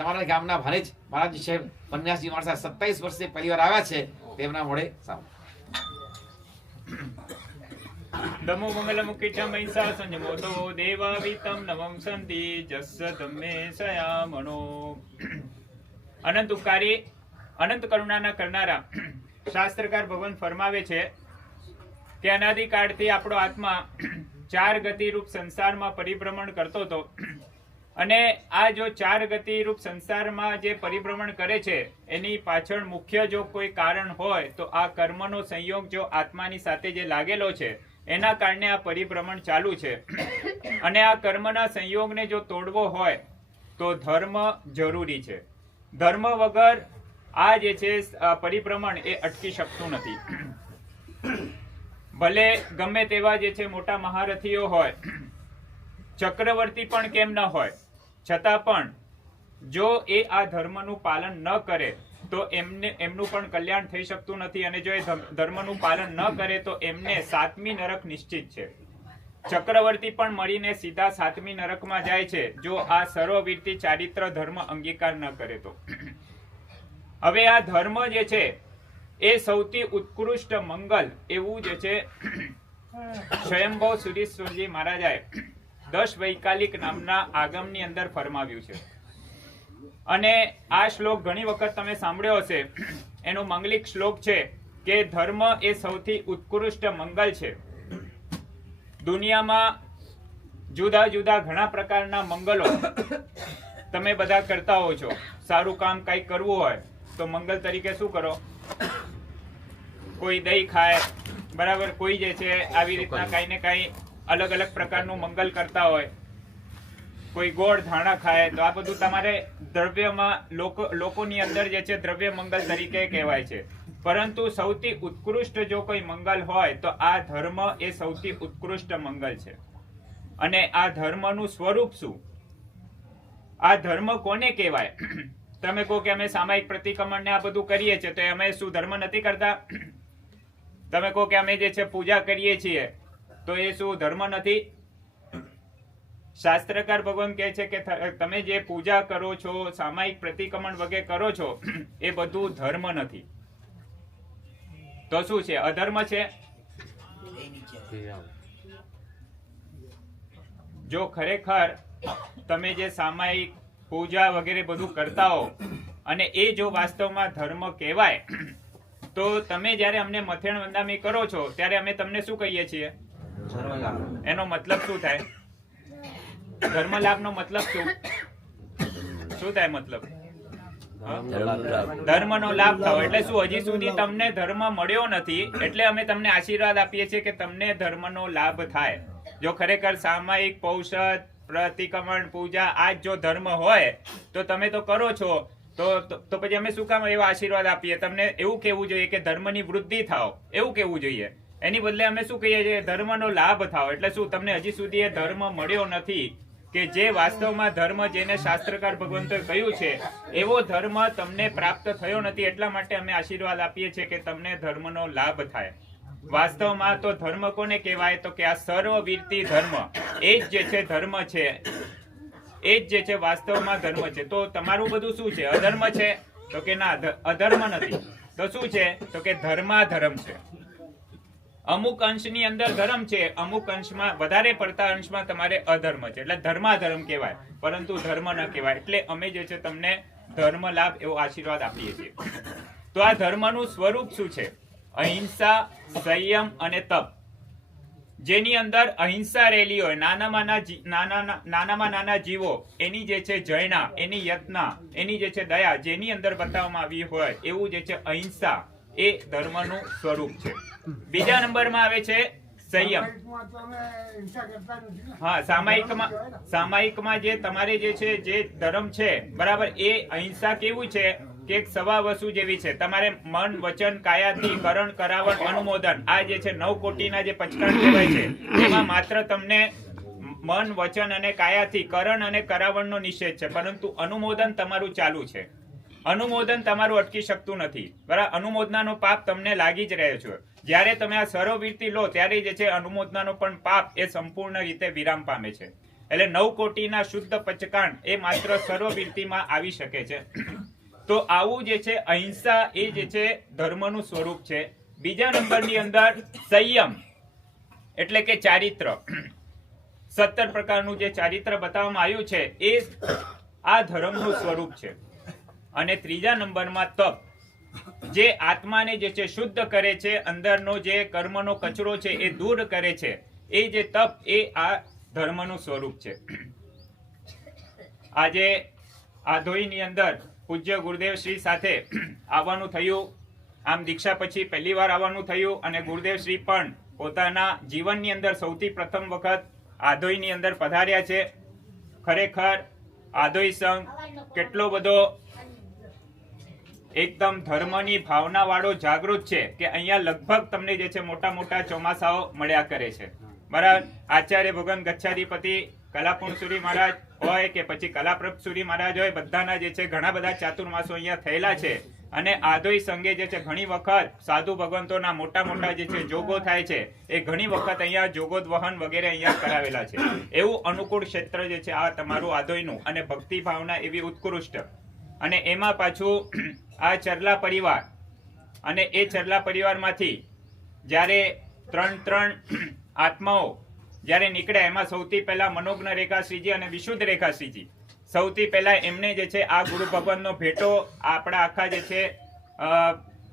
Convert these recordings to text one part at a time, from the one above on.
તમારા ગામના ભાણેજ મહારાજ છે પન્યાસજી માણસા 27 વર્ષે પહેલી વાર આવ્યા છે, તેમના મોઢે સાવ નમો મંગલમ કીટમ મૈસા સંજમોતો દેવાવિતમ નવમ સંતિ જસ્સ ધમ્મે સયામણો. અનંત ઉપકારી અનંત કરુણાના કરનારા શાસ્ત્રકાર ભગવાન ફરમાવે છે કે અનાદિકાળથી આપણો આત્મા 4 ગતિરૂપ સંસારમાં પરિભ્રમણ કરતો હતો, અને આ જો 4 ગતિરૂપ સંસારમાં જે પરિભ્રમણ કરે છે એની પાછળ મુખ્ય જો કોઈ કારણ હોય તો આ કર્મનો સંયોગ જો આત્માની સાથે જે લાગેલો છે એના કારણે આ પરિભ્રમણ ચાલુ છે. અને આ કર્મના સંયોગને જો તોડવો હોય તો ધર્મ જરૂરી છે. ધર્મ વગર આ જે છે પરિભ્રમણ એ અટકી શકતું નથી. ભલે ગમે તેવા જે છે મોટા મહારથીઓ હોય, ચક્રવર્તી પણ કેમ ન હોય, છતાં પણ જો એ આ ધર્મનું પાલન ન કરે તો એમનું પણ કલ્યાણ થઈ શકતું નથી. અને જો એ ધર્મનું પાલન ન કરે તો એમને 7મી નરક નિશ્ચિત છે. ચક્રવર્તી પણ મળીને સીધા 7મી નરકમાં જાય છે જો આ સર્વવીરતી ચારિત્ર ધર્મ અંગીકાર ન કરે તો. હવે આ ધર્મ જે છે એ સૌથી ઉત્કૃષ્ટ મંગલ એવું જે છે સ્વયંભવ સુરેશ્વરજી મહારાજાએ 10 વૈકાલિક નામના આગમની અંદર ફરમાવ્યું છે. અને આ શ્લોક ઘણી વખત તમે સાંભળ્યો હશે. એનો મંગલિક શ્લોક છે કે ધર્મ એ સૌથી ઉત્કૃષ્ટ મંગલ છે. દુનિયામાં જુદા જુદા ઘણા પ્રકારના મંગલો તમે બધા કરતા હો છો. સારું કામ કંઈક કરવું હોય તો મંગલ તરીકે શું કરો? કોઈ દહીં ખાય, બરાબર, કોઈ જે છે આવી રીતના કઈ ને કઈ અલગ અલગ પ્રકારનું મંગલ કરતા હોય, કોઈ ગોળ ધાણા ખાય. તો આ બધું તમારે દ્રવ્યમાં લોકોની અંદર જે છે દ્રવ્ય મંગલ તરીકે કહેવાય છે. પરંતુ સૌથી ઉત્કૃષ્ટ જો કોઈ મંગલ હોય તો આ ધર્મ એ સૌથી ઉત્કૃષ્ટ મંગલ છે. અને આ ધર્મનું સ્વરૂપ શું? આ ધર્મ કોને કહેવાય? તમે કહો કે અમે સામાયિક પ્રતિક્રમણ ને આ બધું કરીએ છીએ તો અમે શું ધર્મ નથી કરતા? તમે કહો કે અમે જે છે પૂજા કરીએ છીએ તો એ શું ધર્મ નથી? શાસ્ત્રકાર ભગવાન કહે છે કે તમે જે પૂજા કરો છો, સામાયિક પ્રતિક્રમણ વગેરે કરો છો, એ બધું ધર્મ નથી. તો શું છે? અધર્મ છે. જો ખરેખર તમે જે સામાયિક પૂજા વગેરે બધું કરતા હો અને એ જો વાસ્તવમાં ધર્મ કહેવાય તો તમે જયારે અમને મથેણ વંદામી કરો છો ત્યારે અમે તમને શું કહીએ છીએ? એનો મતલબ શું થાય? ધર્મ લાભનો મતલબ શું થાય? મતલબ ધર્મનો લાભ થયો. એટલે શું? હજી સુધી તમને ધર્મ મળ્યો નથી એટલે અમે તમને આશીર્વાદ આપીએ છીએ કે તમને ધર્મનો લાભ થાય. જો ખરેખર સામાયિક પૌષધ પ્રતિક્રમણ પૂજા આ જો ધર્મ હોય તો તમે તો કરો છો, તો પછી અમે શું કામ એવા આશીર્વાદ આપીએ? તમને એવું કહેવું જોઈએ કે ધર્મની વૃદ્ધિ થાવ, એવું કહેવું જોઈએ. એની બદલે અમે શું કહીએ છીએ? ધર્મનો લાભ થાવ. એટલે શું? તમને હજી સુધી એ ધર્મ મળ્યો નથી કે જે વાસ્તવમાં ધર્મ જેને શાસ્ત્રકાર ભગવંતોએ કહ્યું છે એવો ધર્મ તમને પ્રાપ્ત થયો નથી. એટલા માટે અમે આશીર્વાદ આપીએ છીએ કે તમને ધર્મનો લાભ થાય. વાસ્તવમાં તો ધર્મ કોને કહેવાય? તો કે આ સર્વવીરતી ધર્મ એ જ જે છે ધર્મ છે, એ જ જે છે વાસ્તવમાં ધર્મ છે. તો તમારું બધું શું છે? અધર્મ છે? તો કે ના, અધર્મ નથી. તો શું છે? તો કે ધર્માધર્મ છે. અમુક અંશની અંદર ધર્મ છે, અમુક અંશમાં, વધારે પડતા અંશમાં તમારે અધર્મ છે. એટલે ધર્માધર્મ કહેવાય, પરંતુ ધર્મ ન કહેવાય. એટલે અમે જે છે તમને ધર્મ લાભ એવો આશીર્વાદ આપીએ છીએ. તો આ ધર્મનું સ્વરૂપ શું છે? અહિંસા, સંયમ અને તપ. જેની અંદર અહિંસા રહેલી હોય, નાનામાં નાના જીવો એની જે છે જયના, એની યત્ના, એની જે છે દયા જેની અંદર બતાવવામાં આવી હોય એવું જે છે અહિંસા એ ધર્મનું સ્વરૂપ છે. બીજા નંબરમાં આવે છે સંયમ. હા, સામાયિકમાં જે તમારે જે છે જે ધર્મ છે, બરાબર, એ અહિંસા કેવું છે કે એક સવા વસુ જેવી છે. તમારે મન, વચન, કાયાથી, કરણ, કરાવણ, અનુમોદન, આ જે છે 9 કોટીના જે પંચકાંડ કહેવાય છે એમાં માત્ર તમને મન, વચન અને કાયાથી કરણ અને કરાવણનો નિષેધ છે, પરંતુ અનુમોદન તમારું ચાલુ છે. અનુમોદન તમારું અટકી શકતું નથી, બરાબર. અનુમોદનાનો પાપ તમને લાગી જ રહ્યો છે. જ્યારે તમે આ સર્વવીરતી લો ત્યારે જે છે અનુમોદનાનો પણ પાપ એ સંપૂર્ણ રીતે વિરામ પામે છે. એટલે 9 કોટીના શુદ્ધ પંચકાંડ એ માત્ર સર્વવીરતીમાં આવી શકે છે. તો આવું જે છે અહિંસા એ જે છે ધર્મનું સ્વરૂપ છે. બીજા નંબરની અંદર સંયમ એટલે કે ચારિત્ર, 17 પ્રકારનું જે ચારિત્ર બતાવવામાં આવ્યું છે એ આ ધર્મનું સ્વરૂપ છે. અને ત્રીજા નંબરમાં તપ, જે આત્માને જે છે શુદ્ધ કરે છે, અંદરનો જે કર્મનો કચરો છે એ દૂર કરે છે, એ જે તપ એ આ ધર્મનું સ્વરૂપ છે. આજે આધોઈની અંદર પૂજ્ય ગુરુદેવ શ્રી સાથે આવવાનું થયું. આમ દીક્ષા પછી પહેલી વાર આવવાનું થયું અને ગુરુદેવ શ્રી પણ પોતાના જીવનની અંદર સૌથી પ્રથમ વખત આધોઈની અંદર પધાર્યા છે. ખરેખર આધોઈ સંઘ કેટલો બધો એકદમ ધર્મની ભાવના વાળો જાગૃત છે કે અહીંયા લગભગ તમને જે છે મોટા મોટા ચોમાસાઓ મળ્યા કરે છે. બરાબર. આચાર્ય ભગવાન ગચ્છાધિપતિ કલાપુણસુરી મહારાજ હોય કે પછી કલાપ્રભસુરી મહારાજ હોય, બધાના જે છે ઘણા બધા ચાતુર્માસો અહીંયા થયેલા છે. અને આધોઈ સંઘે જે છે ઘણી વખત સાધુ ભગવંતોના મોટા મોટા જે છે જોગો થાય છે એ ઘણી વખત અહીંયા જોગોદવહન વગેરે અહીંયા કરાવેલા છે. એવું અનુકૂળ ક્ષેત્ર જે છે આ તમારું આધોઈનું, અને ભક્તિ ભાવના એવી ઉત્કૃષ્ટ. અને એમાં પાછું આ ચરલા પરિવાર, અને એ ચરલા પરિવારમાંથી જ્યારે ત્રણ આત્માઓ જ્યારે નીકળ્યા, એમાં સૌથી પહેલા મનોજ્ઞ રેખાશ્રીજી અને વિશુદ્ધ રેખાશ્રીજી, સૌથી પહેલા એમને જે છે આ ગુરુ ભગવાનનો ભેટો આપણા આખા જે છે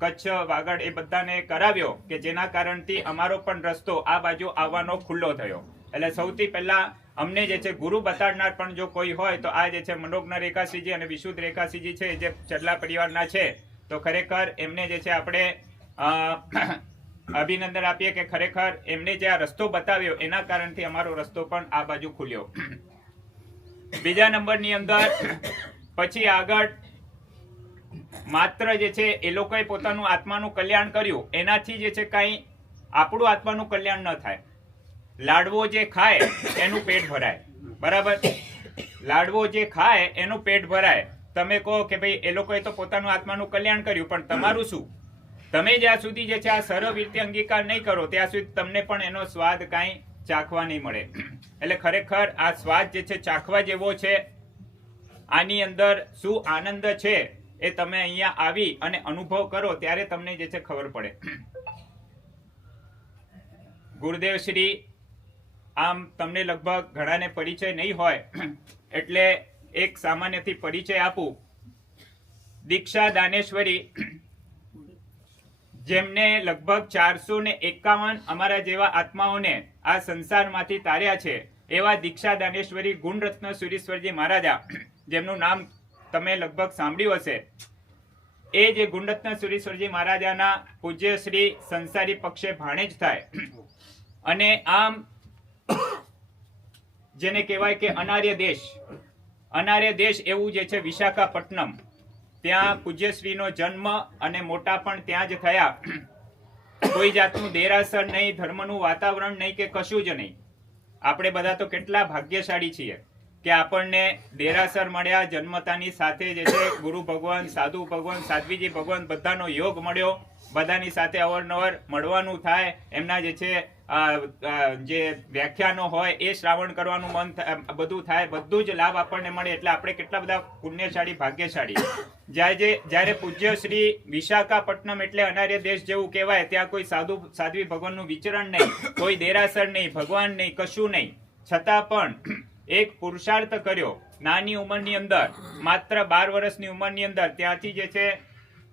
કચ્છ વાગડ એ બધાને કરાવ્યો, કે જેના કારણથી અમારો પણ રસ્તો આ બાજુ આવવાનો ખુલ્લો થયો. એટલે સૌથી પહેલા અમને જે છે ગુરુ બતાડનાર પણ જો કોઈ હોય તો આ જે છે મનોજ્ઞ રેખાશ્રીજી અને વિશુદ્ધ રેખાશ્રીજી છે, જે ચરલા પરિવારના છે. તો ખરેખર એમને જે છે આપણે અભિનંદન આપીએ કે ખરેખર એમને જે આ રસ્તો બતાવ્યો એના કારણથી અમારો રસ્તો પણ આ બાજુ ખુલ્યો. બીજા નંબરની અંદર પછી આગળ માત્ર જે છે એ લોકોએ પોતાનું આત્માનું કલ્યાણ કર્યું, એનાથી જે છે કાંઈ આપણું આત્માનું કલ્યાણ ન થાય. લાડવો જે ખાય એનું પેટ ભરાય, બરાબર. લાડવો જે ખાય એનું પેટ ભરાય. તમે કહો કે ભાઈ એ લોકોએ તો પોતાનું આત્માનું કલ્યાણ કર્યું, પણ તમારું શું? તમે જ્યાં સુધી જે છે આ સર્વવીરતી અંગીકાર નહીં કરો ત્યાં સુધી તમને પણ એનો સ્વાદ કાંઈ ચાખવા નહીં મળે. એટલે ખરેખર આ સ્વાદ જે છે ચાખવા જેવો છે. આની અંદર શું આનંદ છે એ તમે અહીંયા આવી અને અનુભવ કરો ત્યારે તમને જે છે ખબર પડે. ગુરુદેવ શ્રી આમ તમને લગભગ ઘણાને પરિચય નહીં હોય એટલે એક સામાન્યથી પરિચય આપું. દીક્ષા દાનેશ્વરી, જેમને લગભગ 451 અમારા જેવા આત્માઓને આ સંસારમાંથી તાર્યા છે, એવા દીક્ષા દાનેશ્વરી ગુણરત્ન સુરીશ્વરજી મહારાજા, જેમનું નામ તમે લગભગ સાંભળ્યું હશે. એ જે ગુણરત્ન સુરીશ્વરજી મહારાજાના પૂજ્ય શ્રી સંસારી પક્ષે ભાણેજ થાય. અને આમ જેને કહેવાય કે અનાર્ય દેશ એવું જે છે વિશાખાપટ્ટનમ, ત્યાં પૂજ્યશ્રીનો જન્મ અને મોટા પણ ત્યાં જ થયા. કોઈ જાતનું દેરાસર નહીં, ધર્મનું વાતાવરણ નહીં કે કશું જ નહીં. આપણે બધા તો કેટલા ભાગ્યશાળી છીએ કે આપણને દેરાસર મળ્યા, જન્મતાની સાથે જે છે ગુરુ ભગવાન, સાધુ ભગવાન, સાધ્વીજી ભગવાન બધાનો યોગ મળ્યો. બધાની સાથે અવારનવાર મળવાનું થાય. એમના જે છે જે વ્યાખ્યાનો હોય એ શ્રાવણ કરવાનું મન બધું થાય, બધું જ લાભ આપણને મળે. એટલે આપણે કેટલા બધા પુણ્યશાળી, ભાગ્યશાળી. જ્યારે પૂજ્ય શ્રી વિશાખાપટ્ટનમ એટલે અનાર્ય દેશ જેવું કહેવાય, ત્યાં કોઈ સાધ્વી ભગવાનનું વિચરણ નહીં, કોઈ દેરાસર નહીં, ભગવાન નહીં, કશું નહીં. છતાં પણ એક પુરુષાર્થ કર્યો નાની ઉંમરની અંદર, માત્ર 12 વર્ષની ઉંમરની અંદર. ત્યાંથી જે છે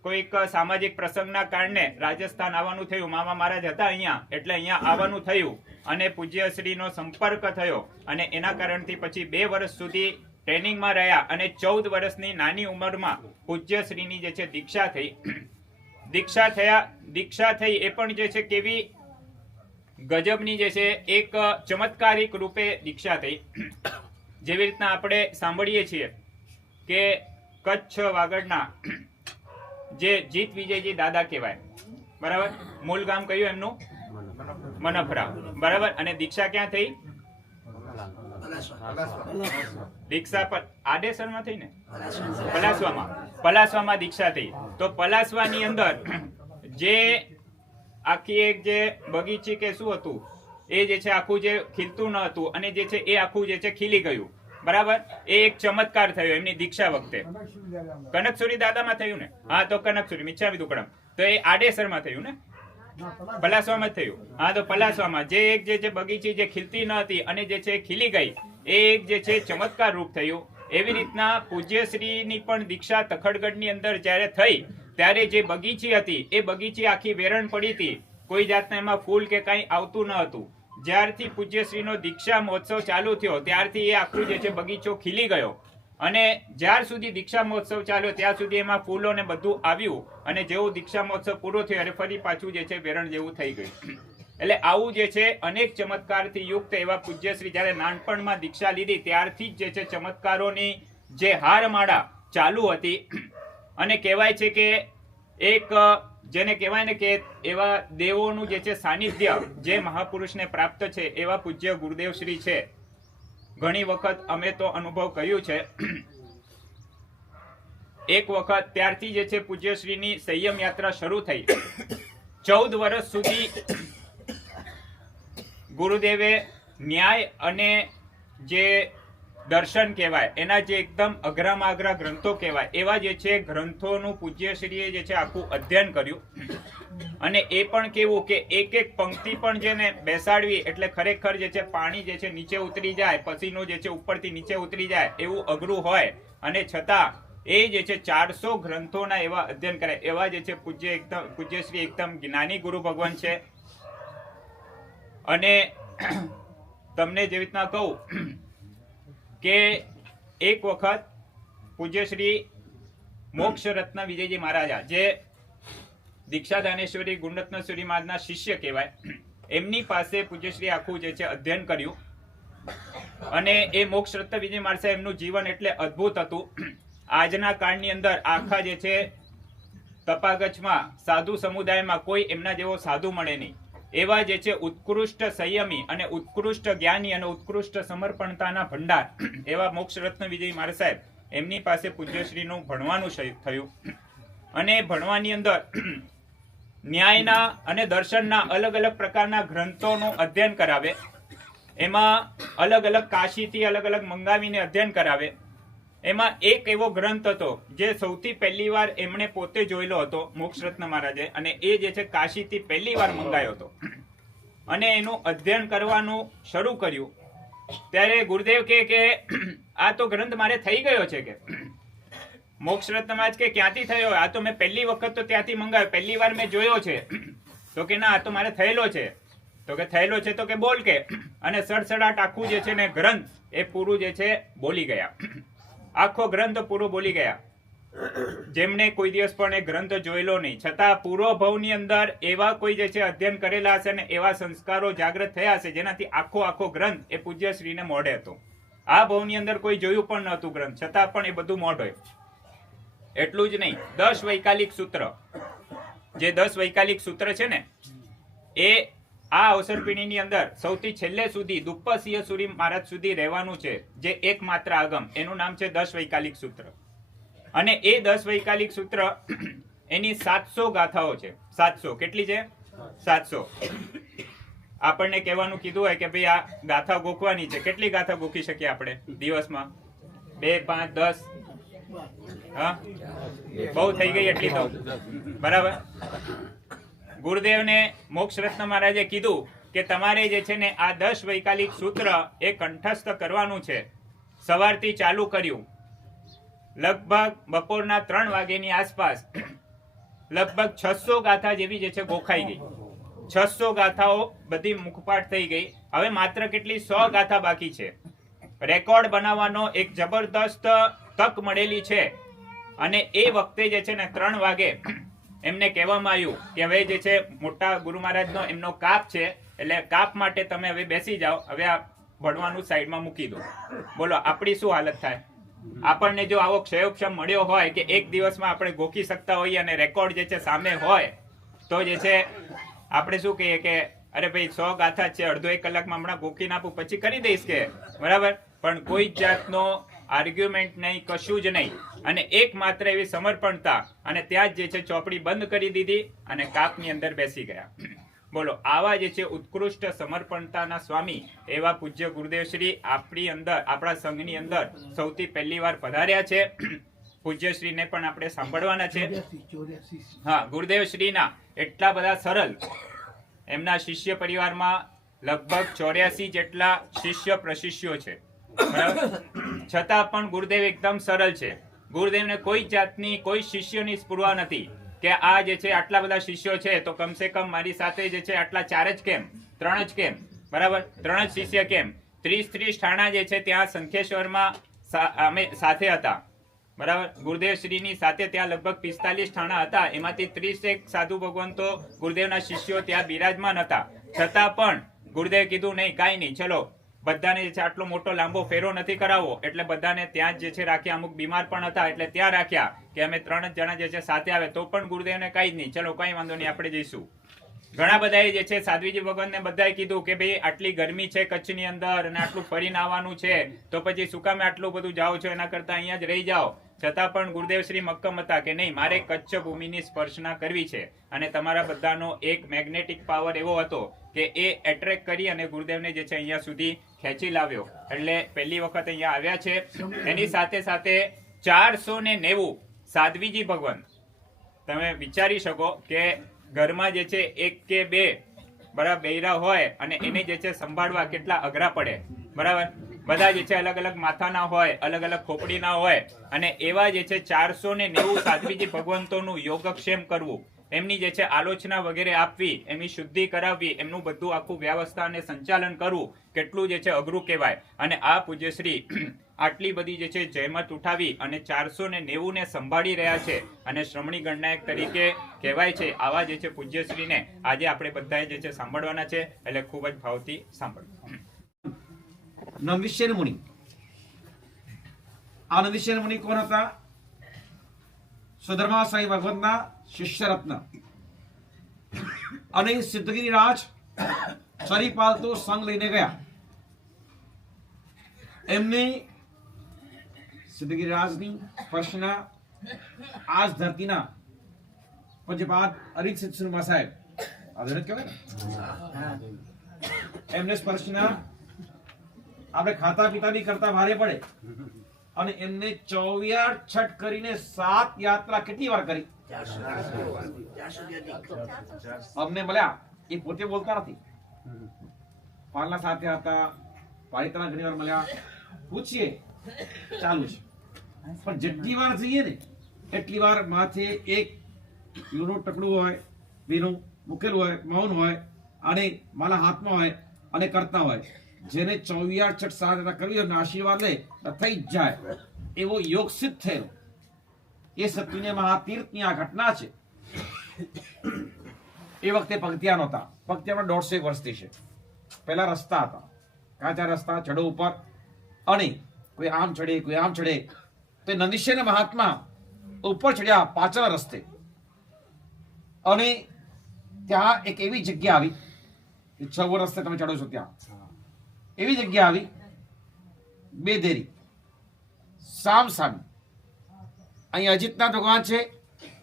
કોઈક સામાજિક પ્રસંગના કારણે રાજસ્થાન આવવાનું થયું. મામા મહારાજ હતા અહીંયા, એટલે અહીંયા આવવાનું થયું અને પૂજ્યશ્રીનો સંપર્ક થયો. અને એના કારણથી પછી 2 વર્ષ સુધી ટ્રેનિંગમાં રહ્યા અને 14 વર્ષની નાની ઉંમરમાં પૂજ્યશ્રીની જે છે દીક્ષા થઈ. દીક્ષા થઈ એ પણ જે છે કેવી ગજબની જે છે એક ચમત્કારિક રૂપે દીક્ષા થઈ. જેવી રીતના આપણે સાંભળીએ છીએ કે કચ્છ વાગડના જે જીત વિજયજી દાદા કહેવાય, બરાબર. મૂળ ગામ કયું એમનું? મનફરા, બરાબર. અને દીક્ષા ક્યાં થઈ? દીક્ષા પર આડેસરમાં થઈ ને, પલાસવામાં દીક્ષા થઈ. તો પલાસવાની અંદર જે આખી એક જે બગીચી કે શું હતું એ જે છે આખું જે ખીલતું ન હતું અને જે છે એ આખું જે છે ખીલી ગયું, બરાબર. એ એક ચમત્કાર થયો એમની દીક્ષા વખતે. કનકસુરી દાદામાં થયું ને? હા, તો કનકસુરી મિચ્છામિ દુક્કડમ તો એ આડેસરમાં થયું ને, પલાસવામાં થયું. હા, તો પલાસવામાં જે એક જે છે બગીચી જે ખીલતી ન હતી અને જે છે ખીલી ગઈ, એ એક જે છે ચમત્કાર રૂપ થયું. એવી રીતના પૂજ્યશ્રીની પણ દીક્ષા તખડગઢની અંદર જ્યારે થઈ ત્યારે જે બગીચી હતી એ બગીચી આખી વેરણ પડી હતી, કોઈ જાતના એમાં ફૂલ કે કઈ આવતું ન હતું. જ્યારથી પૂજ્યશ્રીનો દીક્ષા મહોત્સવ ચાલુ થયો ત્યારથી એ આખું જે છે બગીચો ખીલી ગયો અને જ્યાર સુધી દીક્ષા મહોત્સવ ચાલ્યો ત્યાં સુધી એમાં ફૂલો ને બધું આવ્યું અને જેવું દીક્ષા મહોત્સવ પૂરો થયો અને ફરી પાછું જે છે વેરણ જેવું થઈ ગયું. એટલે આવું જે છે અનેક ચમત્કારથી યુક્ત એવા પૂજ્યશ્રી જ્યારે નાનપણમાં દીક્ષા લીધી ત્યારથી જ જે છે ચમત્કારોની જે હારમાળા ચાલુ હતી. અને કહેવાય છે કે એક જેને કહેવાય ને કે એવા દેવોનું જે છે સાનિધ્ય જે મહાપુરુષને પ્રાપ્ત છે એવા પૂજ્ય ગુરુદેવ શ્રી છે. ઘણી વખત અમે તો અનુભવ કર્યું છે. એક વખત ત્યારથી જે છે પૂજ્યશ્રીની સંયમ યાત્રા શરૂ થઈ. 14 વર્ષ સુધી ગુરુદેવે ન્યાય અને જે દર્શન કહેવાય એના જે એકદમ અઘરામાં અઘરા ગ્રંથો કહેવાય એવા જે છે ગ્રંથોનું પૂજ્યશ્રીએ જે છે આખું અધ્યયન કર્યું. અને એ પણ કેવું કે એક એક પંક્તિ પણ જેને બેસાડવી એટલે ખરેખર જે છે પાણી જે છે નીચે ઉતરી જાય, પછીનું જે છે ઉપરથી નીચે ઉતરી જાય એવું અઘરું હોય. અને છતાં એ જે છે 400 ગ્રંથોના એવા અધ્યયન કરે એવા જે છે પૂજ્યશ્રી એકદમ જ્ઞાની ગુરુ ભગવાન છે. અને તમને જેવી રીતના કહું કે એક વખત પૂજ્યશ્રી મોક્ષ રત્ન વિજયજી મહારાજા જે દીક્ષા દાનેશ્વરી ગુણરત્નેશ્વરી મહારાજના શિષ્ય કહેવાય, એમની પાસે પૂજ્યશ્રી આખું જે છે અધ્યયન કર્યું. અને એ મોક્ષ રત્ન વિજય મહારાજ એમનું જીવન એટલે અદ્ભુત હતું. આજના કાળની અંદર આખા જે છે તપાગચમાં સાધુ સમુદાયમાં કોઈ એમના જેવો સાધુ મળે નહીં. એવા જે છે ઉત્કૃષ્ટ સંયમી અને ઉત્કૃષ્ટ જ્ઞાની અને ઉત્કૃષ્ટ સમર્પણતાના ભંડાર એવા મોક્ષ રત્ન વિજય મહારાજ સાહેબ એમની પાસે પૂજ્યશ્રીનું ભણવાનું થયું. અને ભણવાની અંદર ન્યાયના અને દર્શનના અલગ અલગ પ્રકારના ગ્રંથોનું અધ્યયન કરાવે. એમાં અલગ અલગ કાશીથી અલગ અલગ મંગાવીને અધ્યયન કરાવે. એમાં એક એવો ગ્રંથ હતો જે સૌથી પહેલી વાર એમણે પોતે જોયેલો હતો મોક્ષ રત્ન મહારાજે, અને એ જે છે કાશીથી પહેલી વાર મંગાયો હતો. અને એનું અધ્યયન કરવાનું શરૂ કર્યું ત્યારે ગુરુદેવ કે આ તો ગ્રંથ મારે થઈ ગયો છે કે મોક્ષ રત્ન મહારાજ કે ક્યાંથી થયો? આ તો મેં પહેલી વખત તો ત્યાંથી મંગાવ્યો, પહેલી વાર મેં જોયો છે. તો કે ના આ તો મારે થયેલો છે. તો કે થયેલો છે તો કે બોલ કે. અને સડસડાટ આખું જે છે ને ગ્રંથ એ પૂરું જે છે બોલી ગયા. આખો ગ્રંથ પૂરો બોલી ગયા. જેમને કોઈ દિવસ પણ એ ગ્રંથ જોયેલો નહીં છતાં પૂરો ભવની અંદર એવા કોઈ જે છે અધ્યયન કરેલા હશે ને એવા સંસ્કારો જાગૃત થયા હશે જેનાથી આખો ગ્રંથ એ પૂજ્યશ્રીને મોઢે હતો. આ ભવની અંદર કોઈ જોયું પણ નહોતું ગ્રંથ, છતાં પણ એ બધું મોઢે. એટલું જ નહીં, 10 વૈકાલિક સૂત્ર, જે 10 વૈકાલિક સૂત્ર છે ને એ આ અવસર પેઢીની અંદર સૌથી છેલ્લે સુધી દુપ્પસિંહ સુરી મહારાજ સુધી રહેવાનું છે. જે એકમાત્ર આગમ એનું નામ છે 10 વૈકાલિક સૂત્ર. અને એ 10 વૈકાલિક સૂત્ર એની 700 ગાથાઓ છે. 700 કેટલી છે? 700. આપણને કહેવાનું કીધું હોય કે ભાઈ આ ગાથા ગોખવાની છે. કેટલી ગાથા ગોખી શકીએ આપણે દિવસમાં? 2, 5, 10? હા, બહુ થઈ ગઈ એટલી તો. બરાબર. ગુરુદેવને મોક્ષ રત્ન મહારાજે કીધું કે તમારે જે છે ને આ 10 વૈકાલિક સૂત્ર એ કંઠસ્થ કરવાનું છે. સવારથી ચાલુ કર્યું. લગભગ બપોરના 3 વાગ્યાની આસપાસ લગભગ 600 ગાથા જેવી જે છે ગોખાઈ ગઈ. 600 ગાથાઓ બધી મુખપાઠ થઈ ગઈ. હવે માત્ર કેટલી 100 ગાથા બાકી છે. રેકોર્ડ બનાવવાનો એક જબરદસ્ત તક મળેલી છે. અને એ વખતે જે છે ને 3 વાગે એમને કહેવામાં આવ્યું કે હવે જે છે મોટા ગુરુ મહારાજનો એમનો કાપ છે, એટલે કાપ માટે તમે હવે બેસી જાઓ, હવે આ ભણવાનું સાઈડમાં મૂકી દો. બોલો આપણી શું હાલત થાય? આપણને જો આવો ક્ષયોક્ષમ મળ્યો હોય કે એક દિવસમાં આપણે ગોખી શકતા હોઈએ અને રેકોર્ડ જે છે સામે હોય તો જે છે આપણે શું કહીએ કે અરે ભાઈ 100 ગાથા છે, અડધો 1 કલાકમાં હમણાં ગોખી નાખું પછી કરી દઈશ કે બરાબર. પણ કોઈ જાતનો આર્ગ્યુમેન્ટ નહીં, કશું જ નહીં. અને એકમાત્ર એવી સમર્પણતા અને ત્યાં જ જે છે ચોપડી બંધ કરી દીધી અને કાપની અંદર બેસી ગયા. બોલો, આવા જે છે ઉત્કૃષ્ટ સમર્પણતાના સ્વામી એવા પૂજ્ય ગુરુદેવ શ્રી આપણી અંદર, આપણા સંઘની અંદર સૌથી પહેલી વાર પધાર્યા છે. પૂજ્ય શ્રીને પણ આપણે સાંભળવાના છે. હા, ગુરુદેવ શ્રીના એટલા બધા સરળ, એમના શિષ્ય પરિવારમાં લગભગ 84 જેટલા શિષ્ય પ્રશિષ્યો છે, બરાબર. છતાં પણ ગુરુદેવ એકદમ સરળ છે. ગુરુદેવને કોઈ જાતની, કોઈ શિષ્યોની સ્પૃહા નથી કે આ જે છે આટલા બધા શિષ્યો છે તો કમસે કમ મારી સાથે જે છે આટલા 4 જ કેમ, 3 જ કેમ, બરાબર, 3 જ શિષ્ય કેમ. 30 ઠાણા જે છે ત્યાં શંખેશ્વરમાં અમે સાથે હતા, બરાબર. ગુરુદેવ શ્રીની સાથે ત્યાં લગભગ 45 ઠાણા હતા, એમાંથી 31 સાધુ ભગવંતો ગુરુદેવના શિષ્યો ત્યાં બિરાજમાન હતા. છતાં પણ ગુરુદેવ કીધું નહીં, કાંઈ નહીં, ચલો બધાને જે છે આટલો મોટો લાંબો ફેરો નથી કરાવવો, એટલે બધાને ત્યાં જે છે રાખ્યા. અમુક બીમાર પણ હતા એટલે ત્યાં રાખ્યા કે અમે 3 જ જણા જે છે સાથે આવે. તો પણ ગુરુદેવને કાંઈ જ નહીં, ચલો કઈ વાંધો નહીં, આપણે જઈશું. ઘણા બધાએ જે છે સાધ્વીજી ભગવાનને બધાએ કીધું કે ભાઈ આટલી ગરમી છે કચ્છની અંદર અને આટલું ફરીને આવવાનું છે તો પછી શું કામે આટલું બધું જાઓ છો, એના કરતા અહીંયા જ રહી જાઓ. છતાં પણ ગુરુદેવ શ્રી મક્કમ હતા કે નહીં, મારે કચ્છ ભૂમિની સ્પર્શના કરવી છે. અને તમારા બધાનો એક મેગ્નેટિક પાવર એવો હતો કે એ એટ્રેક્ટ કરી અને ગુરુદેવને જે છે અહીંયા સુધી ખેંચી લાવ્યો. એટલે પહેલી વખત અહીંયા આવ્યા છે. એની સાથે સાથે 490 સાધ્વીજી ભગવાન, તમે વિચારી શકો કે ઘરમાં જે છે 1 કે 2 બરાબર બૈરા હોય અને એને જે છે સંભાળવા કેટલા અઘરા પડે, બરાબર. બધા જે છે અલગ અલગ માથાના હોય, અલગ અલગ ખોપડીના હોય, અને એવા જે છે 490 સાધ્વીજી ભગવંતોનું યોગક્ષેમ કરવું, એમની જે છે આલોચના વગેરે આપવી, એમની શુદ્ધિ કરાવવી, એમનું બધું આખું વ્યવસ્થા અને સંચાલન કરવું કેટલું જે છે અઘરું કહેવાય. અને આ પૂજ્યશ્રી આટલી બધી જે છે જહેમત ઉઠાવી અને 490 ને સંભાળી રહ્યા છે. અને શ્રમણી ગણનાયક તરીકે કહેવાય છે. આવા જે છે પૂજ્યશ્રીને આજે આપણે બધાએ જે છે સાંભળવાના છે, એટલે ખૂબ જ ભાવથી સાંભળવું. નંદિશેન મુનિ. આ નંદિશેન મુનિ કોણ હતા? સુધર્મા સાંઈ ભગવતના શિષ્ય રત્ન અને સિદ્ધગીરી રાજ ચરીપાલતો સંગ લઈને ગયા. એમની સિદ્ધગીરી રાજની પ્રશ્ન આજ ધરતીના પૂજ્યપાદ અરિક્ષિત સુરમા સાહેબ આધુનિક કહેવાય ને, એમને સ્પર્શના આપણે ખાતા પીતાની કરતા ભારે પડે. અને એમને 24 છઠ કરીને 7 યાત્રા કેટલી વાર કરી? અમને મળ્યા, એ પોતે બોલતા નથી. પાલના સાથે હતા, પાલિતાના ઘણી વાર મળ્યા, પૂછીએ ચાલુ છે. પણ જેટલી વાર જઈએ ને એટલી વાર માથે એક વીનું ટકડું હોય, વીનું મૂકેલું હોય, મૌન હોય, અને માલા હાથમાં હોય અને કરતા હોય. જેને 24 છઠ સાધના કરવી હોય આશીર્વાદ લે થઈ જ જાય એવો યોગ સિદ્ધ થયેલો એ સત્યુને મહાતીર્થની આ ઘટના છે. એ વખતે પગથિયા નહોતા. પગથિયા 150 વર્ષથી છે. પહેલા રસ્તા હતા, કાચા રસ્તા, ચડો ઉપર, અને કોઈ આમ ચડે, કોઈ આમ ચડે. તો નંદીશેન મહાત્મા ઉપર ચડ્યા પાછળ રસ્તે, અને ત્યાં એક એવી જગ્યા આવી, 6 રસ્તે તમે ચડો છો ત્યાં એવી જગ્યા આવી, 2 દેરી સામ સામે. અહીં અજીતનાથ ભગવાન છે,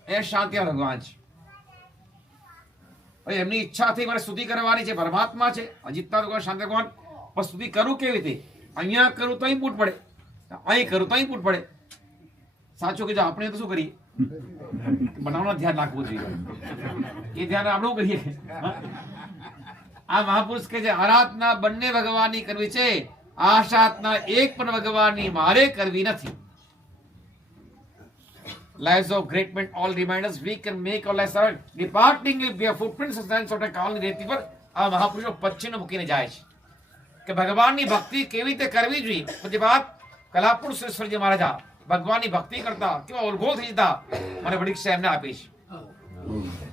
અહીંયા શાંતિનાથ ભગવાન છે. એમની ઈચ્છા થઈ મારે સ્તુતિ કરવાની છે, પરમાત્મા છે અજીતનાથ ભગવાન, શાંતિ ભગવાન. પણ સ્તુતિ કરું કેવી રીતે? અહીંયા કરું તો અહીં ફૂટ પડે, અહીં કરું તો અહીં ફૂટ પડે. સાચું કીધું, આપણે તો શું કરીએ? બનાવવાનું ધ્યાન રાખવું જોઈએ. એ ધ્યાન આપણે કરીએ. આ મહાપુરુષ કે છે આરાધના બંને ભગવાનની કરવી છે, આશાતના એક પણ ભગવાનની મારે કરવી નથી. Lives of great men all remind us we can make our lives servant. Departing with their footprints and signs of the calling રેતી પર આ મહાપુરુષો પચ્છીને મૂકીને જાય છે કે ભગવાનની ભક્તિ કેવી રીતે કરવી જોઈએ. પછી વાત કલાપુર શ્રેષ્ઠજી મહારાજા ભગવાનની ભક્તિ કરતા કેવા ઓળઘો થઈ જતા, મને પરીક્ષા એમને આપી છે.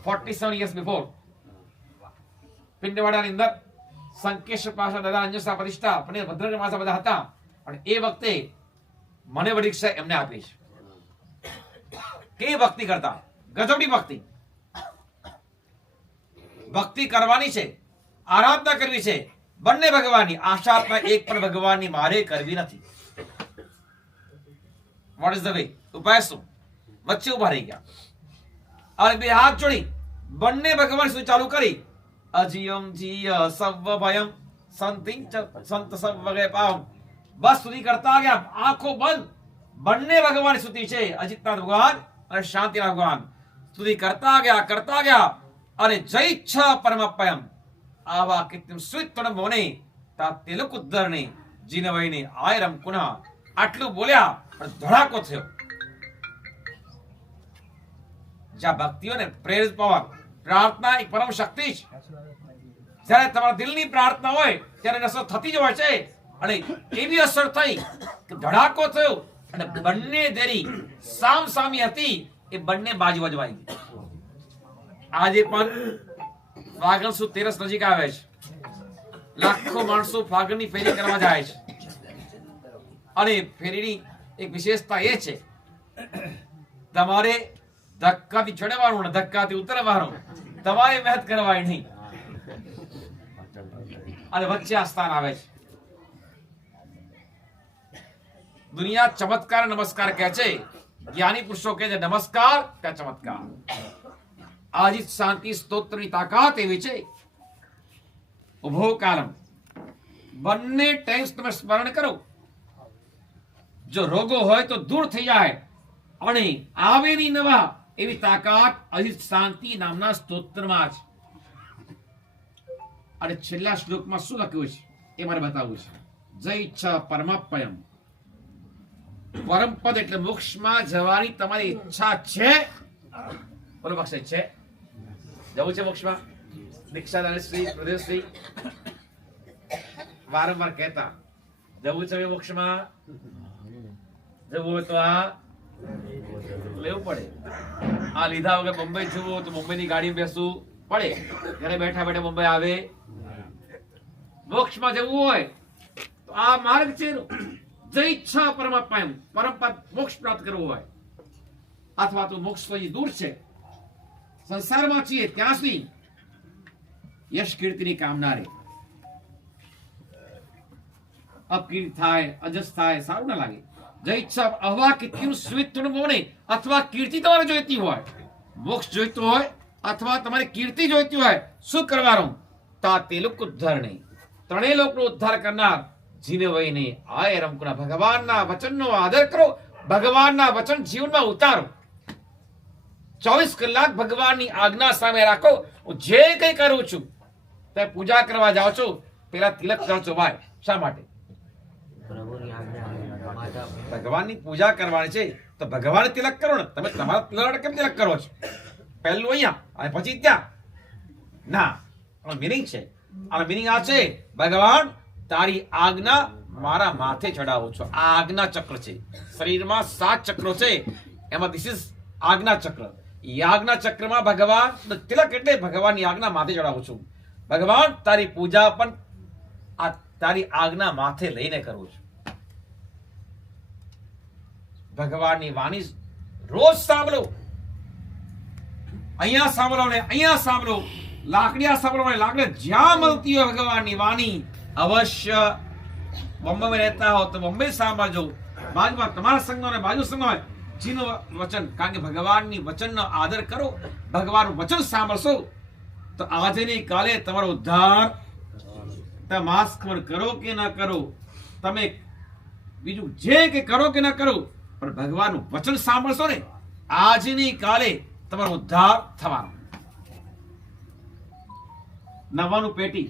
47 years before પિંડવાડાની અંદર સંકેશ્વર પાસે દાદા અંજસા પ્રતિષ્ઠા પણ ભદ્ર માસા બધા હતા, અને એ વખતે મને પરીક્ષા એમને આપી છે. કે ભક્તિ કરતા, ગજબની ભક્તિ. ભક્તિ કરવાની છે, આરાધના કરવી છે બંને ભગવાનની, આશાતના એક પણ ભગવાનની મારે કરવી નથી. What is the way? ઉપાય શું? વચ્ચે ઉભા રહી ગયા અને બે હાથ જોડી બંને ભગવાન શું ચાલુ કરી અજીયમ જીય સવ્વ ભયમ સંતિંચ સંત સવ્વગે પાવમ. બસ સ્તુતિ કરતા ગયા, આંખો બંધ. બંને ભગવાન સ્તુતિ છે, અજિતનાથ ભગવાન અને શાંતિનાથ ભગવાન. સ્તુતિ કરતા ગયા અને જય ઈચ્છા પરમપયમ. આવા કીર્તિમ સ્વિત્તણ મોને તા તિલક ઉદ્ધરણે જીનવૈને આયરમ પુનઃ. આટલું બોલ્યા પણ ધડાકો થયો. જ્યાં ભક્તિઓ ને પ્રેરિત પાવર, પ્રાર્થના એક પરમ શક્તિ છે. જ્યારે તમારા દિલની પ્રાર્થના હોય ત્યારે અસર થતી જ હોય છે. અને એવી અસર થઈ કે ધડાકો થયો અને બંને દેરી સામ સામી હતી, એ બંને બાજુ વજવાઈ ગઈ. આજે પણ ફાગણ સુદ તેરસ નજીક આવે છે. લાખો માણસો ફાગણની ફેરી કરવા જાય છે. અને ફેરીની એક વિશેષતા એ છે, તમારે ધક્કાથી ચડવાનું ને ધક્કાથી ઉતરવાનું, તમારે મહેનત કરવાની નહીં. અને વચ્ચે આ સ્થાન આવે છે. દુનિયા ચમત્કાર નમસ્કાર કહે છે, જ્ઞાની પુરુષો કહે છે નમસ્કાર કે ચમત્કાર. આજી શાંતિ સ્તોત્રની તાકાત એવી છે. ઉભો કાલમ બંને ટાઈમ્સ તમે સ્મરણ કરો. જો રોગો હોય તો દૂર થઈ જાય અને આવે ની નવા, એવી તાકાત અજીત શાંતિ નામના સ્તોત્રમાં છે. અને છેલ્લા શ્લોકમાં શું લખ્યું છે એ મારે બતાવવું છે. જય ઈચ્છા પરમાપયમ. પરમપદ એટલે મોક્ષમાં જવાની તમારી ઈચ્છા છે? બોલો બક્ષે છે? જવું છે મોક્ષમાં? દીક્ષાદાન શ્રી પ્રદેશશ્રી વારંવાર કહેતા, જવું છે મોક્ષમાં? જવું હોય તો આ લેવું પડે. આ લીધા વગર મુંબઈ જવું તો મુંબઈની ગાડી બેસવું પડે. ઘરે બેઠા બેઠા મુંબઈ આવે. મોક્ષમાં જવું હોય તો આ માર્ગ છે. જય ઈચ્છા પરમાત્મા, પરમપદ મોક્ષ પ્રાપ્ત કરવું હોય, અથવા તો મોક્ષ કોઈ દૂર છે, સંસારમાં છીએ ત્યાં સુધી યશ કીર્તિની કામના રે. અપકીર્તિ થાય, અજસ થાય, સારું ના લાગે. જય ઈચ્છા અહવા કીર્તિનું સ્વિત્તણ મોને, અથવા કીર્તિ તમારે જોઈતી હોય, મોક્ષ જોઈતો હોય અથવા તમારી કીર્તિ જોઈતી હોય, શું કરવાનું? તા તેલુક ઉદ્ધારણે, ત્રણેય લોકનો ઉદ્ધાર કરનાર જીનવૈને આયરમકુના. ભગવાનના વચનનો આદર કરો, ભગવાનના વચન જીવનમાં ઉતારો. 24 કલાક ભગવાનની આજ્ઞા સામે રાખો. હું જે કંઈ કરું છું, તે પૂજા કરવા જાઓ છો, પેલા તિલક કરજો ભાઈ. શા માટે? ભગવાનની પૂજા કરવાની છે તો ભગવાન તિલક કરો ને. તમે તમારા તિલક કેમ તિલક કરો છો? પહેલું અહીંયા અને પછી ત્યાં ના. મિનિંગ છે, અને મિનિંગ આ છે, ભગવાન તારી આજ્ઞા મારા માથે ચડાવો છો. આ આજ્ઞા ચક્ર છે. શરીરમાં 7 ચક્રો છે, એમાં ધીસ ઇઝ આજ્ઞા ચક્ર. એ આજ્ઞા ચક્રમાં ભગવાન તિલક એટલે ભગવાનની આજ્ઞા માથે ચડાવું છું. ભગવાન તારી પૂજા પણ આ તારી આજ્ઞા માથે લઈને કરું છું. ભગવાનની વાણી રોજ સાંભળો. અહીંયા સાંભળો ને અહીંયા સાંભળો. લાકડિયા સાંભળો ને લાકડી જ્યાં મળતી હોય ભગવાનની વાણી. અવશ્ય બોમ્બેમાં રહેતા હો તો બોમ્બે સાંભળજો. બાજુમાં તમારા સંઘમાં ને બાજુ સંઘમાં જીનું વચન, કારણ કે ભગવાનની વચનનો આદર કરો, ભગવાનનું વચન સાંભળશો તો આજે નહીં કાલે તમારો ઉદ્ધાર. તમે માસ ખબર કરો કે ના કરો, તમે બીજું જે કે કરો કે ના કરો, પણ ભગવાનનું વચન સાંભળશો ને, આજે નહીં કાલે તમારો ઉદ્ધાર થવાનો. 99 પેટી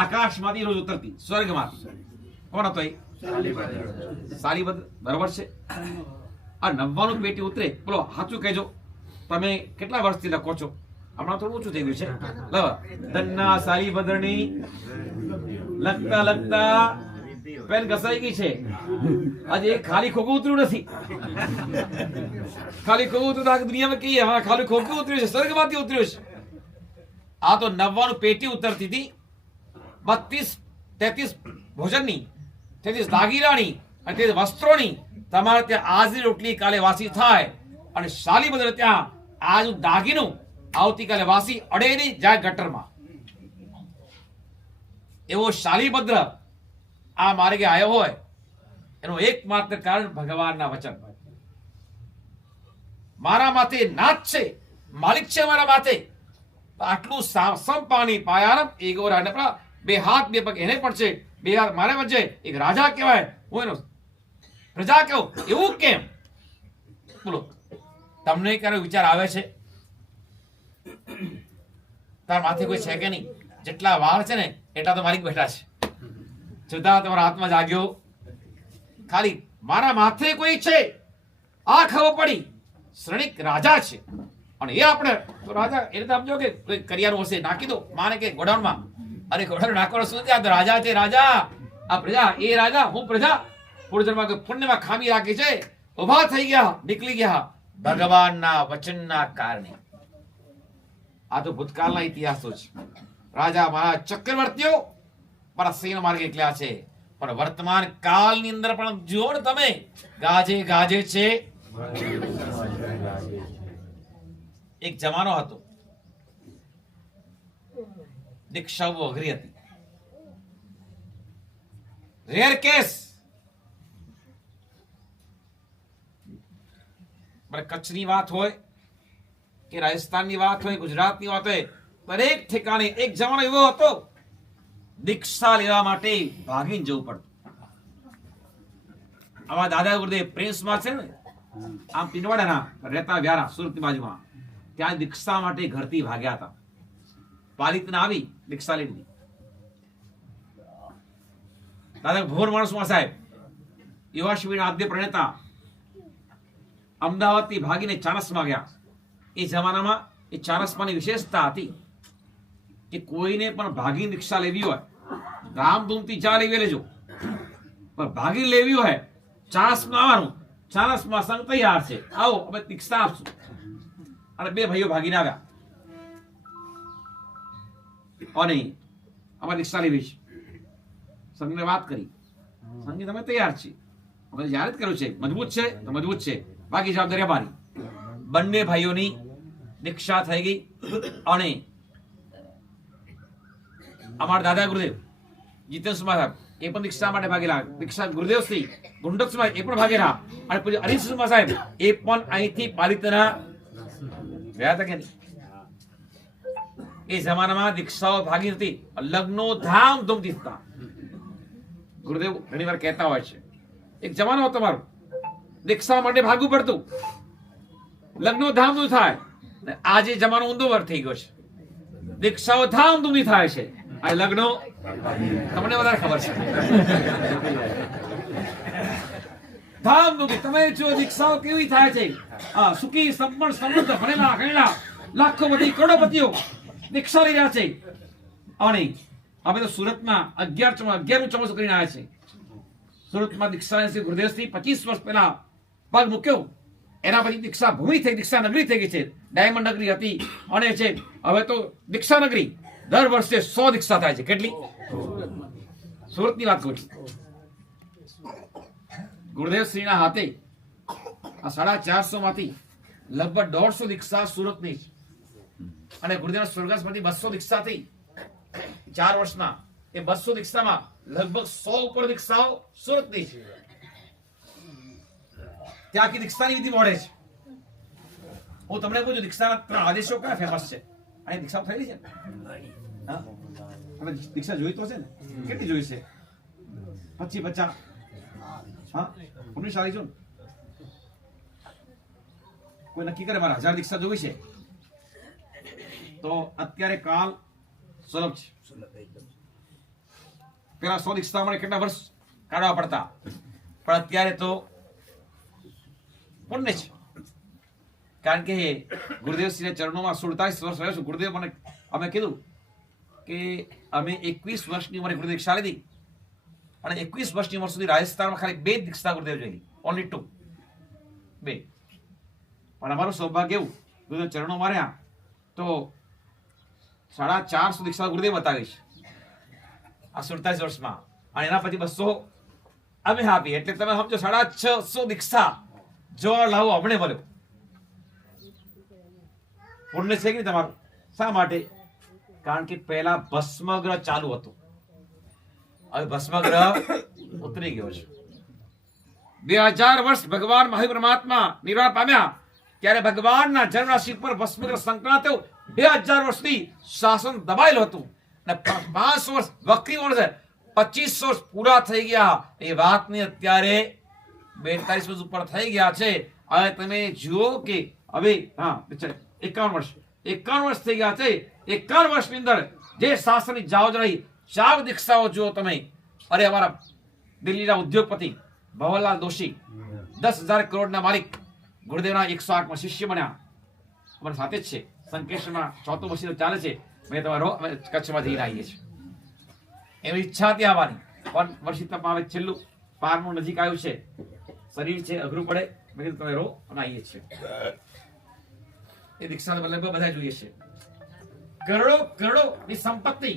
આકાશમાંથી રોજ ઉતરતી, સ્વર્ગમાંથી. કોણ હતો એ? સાલીભદ્ર. બરોબર છે. આ 99 પેટી ઉતરે. બોલો સાચું કહેજો, તમે કેટલા વર્ષથી લખો છો? હમણાં થોડું ઓછું થઈ ગયું છે. ધનના સાલીભદ્રની લખતા લખતા પેન ઘસાઈ ગઈ છે. આજે ખાલી ખોખું ઉતર્યું નથી. ખાલી ખોખું ઉતર્યું આખી દુનિયામાં કહીએ હા ખાલી ખોખું ઉતર્યું છે, સ્વર્ગમાંથી ઉતર્યું છે. આ તો 99 પેટી ઉતરતી હતી. 32-33 ભોજનની, 33 દાગીરાની અને 33 વસ્ત્રોની. તમારે ત્યાં આજની રોટલી કાલે વાસી થાય, અને શાલીભદ્ર ત્યાં આજનું દાગીનું આવતીકાલે વાસી અડે નહીં, જાય ગટરમાં. એવો શાલીભદ્ર આ માર્ગે આવ્યો હોય એનું એકમાત્ર કારણ ભગવાનના વચન. મારા માથે નાથ છે, માલિક છે મારા માથે. તો આટલું સમ પાણી પાયારમ એગો રાડપડા, બે હાથ બે પગ એને પડશે, બે હાથ મારે વચ્ચે, એક રાજા કહેવાય, હું એનો પ્રજા કહું, એવું કેમ? બોલો, તમને ક્યારે વિચાર આવે છે? તાર માથે કોઈ છે કે નહીં? જેટલા વાળ છે ને એટલા તો મારી બેઠા છે, છતાં તમારા હાથમાં જાગ્યો ખાલી મારા માથે કોઈ છે આ ખબર પડી, શ્રણિક રાજા છે. અને એ આપણે તો રાજા એટલે સમજો કે કોઈ કરિયારું હશે, નાખી દો માને કે ગોડાઉનમાં. અરે ગોડાઉન નાખવાનો શું છે? આ તો રાજા છે, રાજા. આ પ્રજા, એ રાજા, હું પ્રજા. પૂર્વજન્મમાં પુણ્યમાં ખામી રાખી છે, ઉભા થઈ ગયા, નીકળી ગયા ભગવાનના વચનના કારણે. આ તો ભૂતકાળના ઇતિહાસો છે. રાજા મહારાજ ચક્રવર્તીઓ મારા સૈન્ય માર્ગે નીકળ્યા છે, પણ વર્તમાન કાળની અંદર પણ જુઓ ને તમે, ગાજે ગાજે છે. એક જમાનો હતો, દીક્ષા બહુ અઘરી હતી. રેર કેસ કચ્છની વાત હોય કે રાજસ્થાનની વાત હોય, ગુજરાતની વાત હોય, દરેક ઠેકાણે એક જમાનો એવો હતો, દીક્ષા લેવા માટે ભાગીને જવું પડતું. આવા દાદા ગુરુદેવ પ્રિન્સમાં છે ને, આમ પિનવાડાના રહેતા વ્યારા, સુરતની બાજુમાં, ત્યાં દીક્ષા માટે ઘરથી ભાગ્યા હતા. પાલિતના આવી દીક્ષા લઈ લીધી. દાદા ભોર માણસમાં સાહેબ, યુવા શિબિરના આદ્ય પ્રણેતા, અમદાવાદથી ભાગીને ચાણસમાં ગયા. એ જમાનામાં એ ચાણસમાની વિશેષતા હતી કે કોઈને પણ ભાગીને દીક્ષા લેવી હોય, ધામધૂમથી ચા લેવી લેજો, પણ ભાગી લેવી હોય ચાણસમાં આવવાનું. ચાણસમાં સંઘ તૈયાર છે, આવો અમે દીક્ષા આપશું. અને બે ભાઈઓ ભાગીને આવ્યા અને અમારે દીક્ષા લેવી છે. સંઘને વાત કરી, સંઘે તમે તૈયાર છે, અમે જાહેર કર્યું છે, મજબૂત છે તો મજબૂત છે, બાકી જવાબદારી અમારી. બંને ભાઈઓની દીક્ષા થઈ ગઈ. અને અમારા દાદા ગુરુદેવ જીતેન્દ્ર સાહેબ એ પણ દીક્ષા માટે ભાગેલા. દીક્ષા ગુરુદેવ શ્રી ગુંડક સાહેબ એ પણ ભાગેલા. અને પૂજ્ય હરીશ સાહેબ એ પણ અહીંથી પાલિતના ગયા હતા કે નહીં? એ જમાનામાં દીક્ષાઓ ભાગી હતી, લગ્નો ધામધૂમથી થતા. ગુરુદેવ ઘણી વાર કહેતા હોય છે, એક જમાનો હતો મારો, દીક્ષા માટે ભાગવું પડતું, લગ્નો ધામધૂમ થાય. આજે જમાનો ઊંધો વર થઈ ગયો છે, દીક્ષાઓ ધામધૂમથી થાય છે, આ લગ્નો તમને વધારે ખબર છે. ધામધૂમથી તમે જો દીક્ષાઓ કેવી થાય છે, સુખી સંપન્ન સમૃદ્ધ ભણેલા ગણેલા લાખો બધી કરોડપતિઓ દીક્ષા લઈ રહ્યા છે. અને અમે તો સુરતમાં 11નું ચોમાસું કરીને આવ્યા છે. સુરતમાં દીક્ષા શ્રી ગુરુદેવશ્રી 25 વર્ષ પહેલા પગ મૂક્યો, એના પછી દીક્ષા ભૂમિ થઈ, દીક્ષા નગરી થઈ ગઈ છે. ડાયમંડ નગરી હતી અને છે હવે તો દીક્ષા નગરી. દર વર્ષે 100 દીક્ષા થાય છે. કેટલી? સુરતની વાત કરું છું. ગુરુદેવશ્રીના હાથે આ 450 માંથી લગભગ 150 દીક્ષા સુરતની છે. અને ગુરુદેવના સ્વર્ગસ્થમાંથી 200 દીક્ષા થઈ 4 વર્ષમાં. એ 200 દીક્ષામાં લગભગ 100 ઉપર દીક્ષાઓ સુરતની છે. ત્યાં આખી દીક્ષાની વિધિ મળે છે. હું તમને પૂછું, દીક્ષાના 3 આદેશો કયા ફેમસ છે? અહીં દીક્ષા થયેલી છે? હા, તમે દીક્ષા જોઈ તો છે ને? કેટલી જોઈ છે? 25-50. હા, પુણ્યશાળી છો ને? કોઈ નક્કી કરે મારે 1000 દીક્ષા જોઈ છે તો અત્યારે કાલ સુલભ છે. પેલા 100 દીક્ષા મળે કેટલા વર્ષ કાઢવા પડતા, પણ અત્યારે તો પુણ્ય છે. કારણ કે ગુરુદેવશ્રીના ચરણોમાં 47 વર્ષ રહ્યો છું. ગુરુદેવ મને અમે કીધું કે અમે 21 વર્ષની ઉંમરે ગુરુદેવ દીક્ષા લીધી, અને 21 વર્ષની ઉંમર સુધી રાજસ્થાનમાં ખાલી 2 દીક્ષા ગુરુદેવ જોઈ, ઓનલી 2. પણ અમારું સૌભાગ્ય એવું, ગુરુદેવ ચરણો માર્યા તો 450 દીક્ષા ગુરુદેવ બતાવીશ આ 47 વર્ષમાં. અને એના પછી 200 અમે આપી, એટલે તમે સમજો 650 દીક્ષા જો લાવો આપણે મળ્યો. પુણ્ય છે કે નહીં તમારું? શા માટે? કારણ કે પહેલા ભસ્મગ્રહ ચાલુ હતું, હવે ભસ્મગ્રહ ઉતરી ગયો છે. 2000 વર્ષ ભગવાન મહાવીર પરમાત્મા નિર્વાણ પામ્યા ત્યારે ભગવાનના જન્મ રાશિ પર ભસ્મગ્રહ સંક્રાંત થયો. 2000 વર્ષથી શાસન દબાયેલું હતું અને 500 વર્ષ વક્રી વર્ષ 2500 વર્ષ પૂરા થઈ ગયા એ વાતને અત્યારે 42 વર્ષ ઉપર થઈ ગયા છે. હવે તમે જુઓ કે હવે 51 વર્ષ થઈ ગયા છે. 51 વર્ષની અંદર જે શાસનની જાવજ રહી 4 દીક્ષાઓ જુઓ તમે. અરે અમારા દિલ્હીના ઉદ્યોગપતિ ભવનલાલ દોશી 10,000 કરોડના માલિક ગુરુદેવના 108માં શિષ્ય બન્યા. અમારી સાથે જ છે. સંકેશ્વરમાં 4થું મશીન ચાલે છે. મેં તમારો કચ્છમાં જઈને આવીએ છીએ. એવી ઈચ્છા હતી આવવાની પણ વર્ષી તપમાં હવે છેલ્લું 12મું નજીક આવ્યું છે. શરીર છે અઘરું પડે. મેં કીધું તમે રહો અને આવીએ છીએ. એ દીક્ષાને બદલે બધા જોઈએ છે. કરોડો ની સંપત્તિ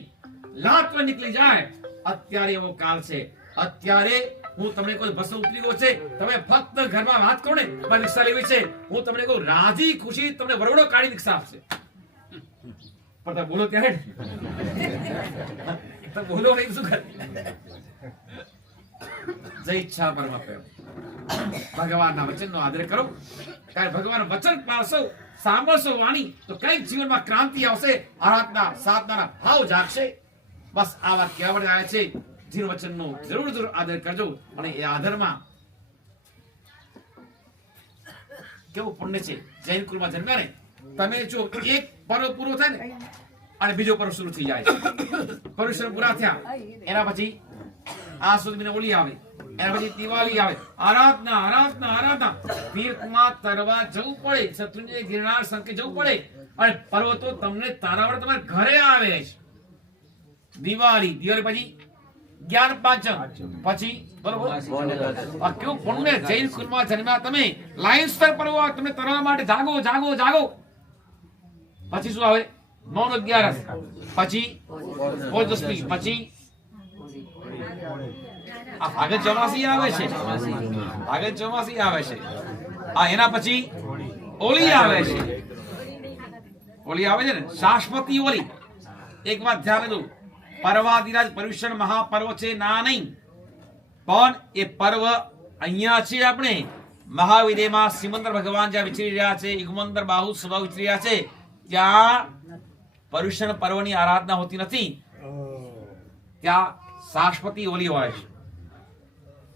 લાખ નીકળી જાય. અત્યારે એવો કાળ છે. અત્યારે હું તમને કોઈ બસો ઉપરીઓ છે તમે ફક્ત ઘરમાં વાત કરો ને મારે દીક્ષા લેવી છે હું તમને કહું રાજી ખુશી તમને વરવડો કાઢી દીક્ષા આપશે. પણ તમે બોલો ત્યારે તમે બોલો નહીં શું કરે. જય ઈચ્છા પરમાત્મા ભગવાનના વચનનો આદર કરો. કારણ ભગવાન વચન પાળશો સાંભળશો વાણી તો કઈક જીવનમાં ક્રાંતિ આવશે. આરાધના સાધનાના ભાવ જાગશે. બસ આ વાત કહેવા માટે આવ્યા છે. જીવ વચનનો જરૂર આદર કરજો અને એ આદરમાં કેવું પુણ્ય છે. જૈન કુળમાં જન્મ્યા ને તમે જો એક પર્વ પૂરો થાય ને અને બીજો પર્વ શરૂ થઈ જાય છે. પર્વ પૂરા થયા એના પછી આ સુધી ઓલી આવે એના પછી દિવાળી આવે. આરાધના તીર્થમાં તરવા જવું પડે. શત્રુંજય ગિરનાર સંકે જવું પડે અને પર્વ તો તમને તારાવડ તમારા ઘરે આવે છે. દિવાળી પછી જ્ઞાન પાંચમ પછી બરોબર આ કેવું પુણ્ય. જૈન કુળમાં જન્મ્યા તમે લાઈનસ્તર પર્વ તમે તરવા માટે જાગો. પછી શું આવે મૌન 11 પછી પોજસ્મી પછી આ ભાગત ચોમાસી આવે છે. આ એના પછી ઓલી આવે છે. ને શાશ્વતી ઓલી. એક વાત ધ્યાન દો પર્વાદિરાજ પર્યુષણ મહાપર્વ છે ના નહીં પણ એ પર્વ અહીંયા છે. આપણે મહાવિદેમાં સિમંદર ભગવાન જ્યાં વિચરી રહ્યા છે યુગમંદર બાહુ સ્વભાવ વિચરી રહ્યા છે ત્યાં પર્યુષણ પર્વની આરાધના હોતી નથી. ત્યાં શાશ્વતી ઓલી હોય છે.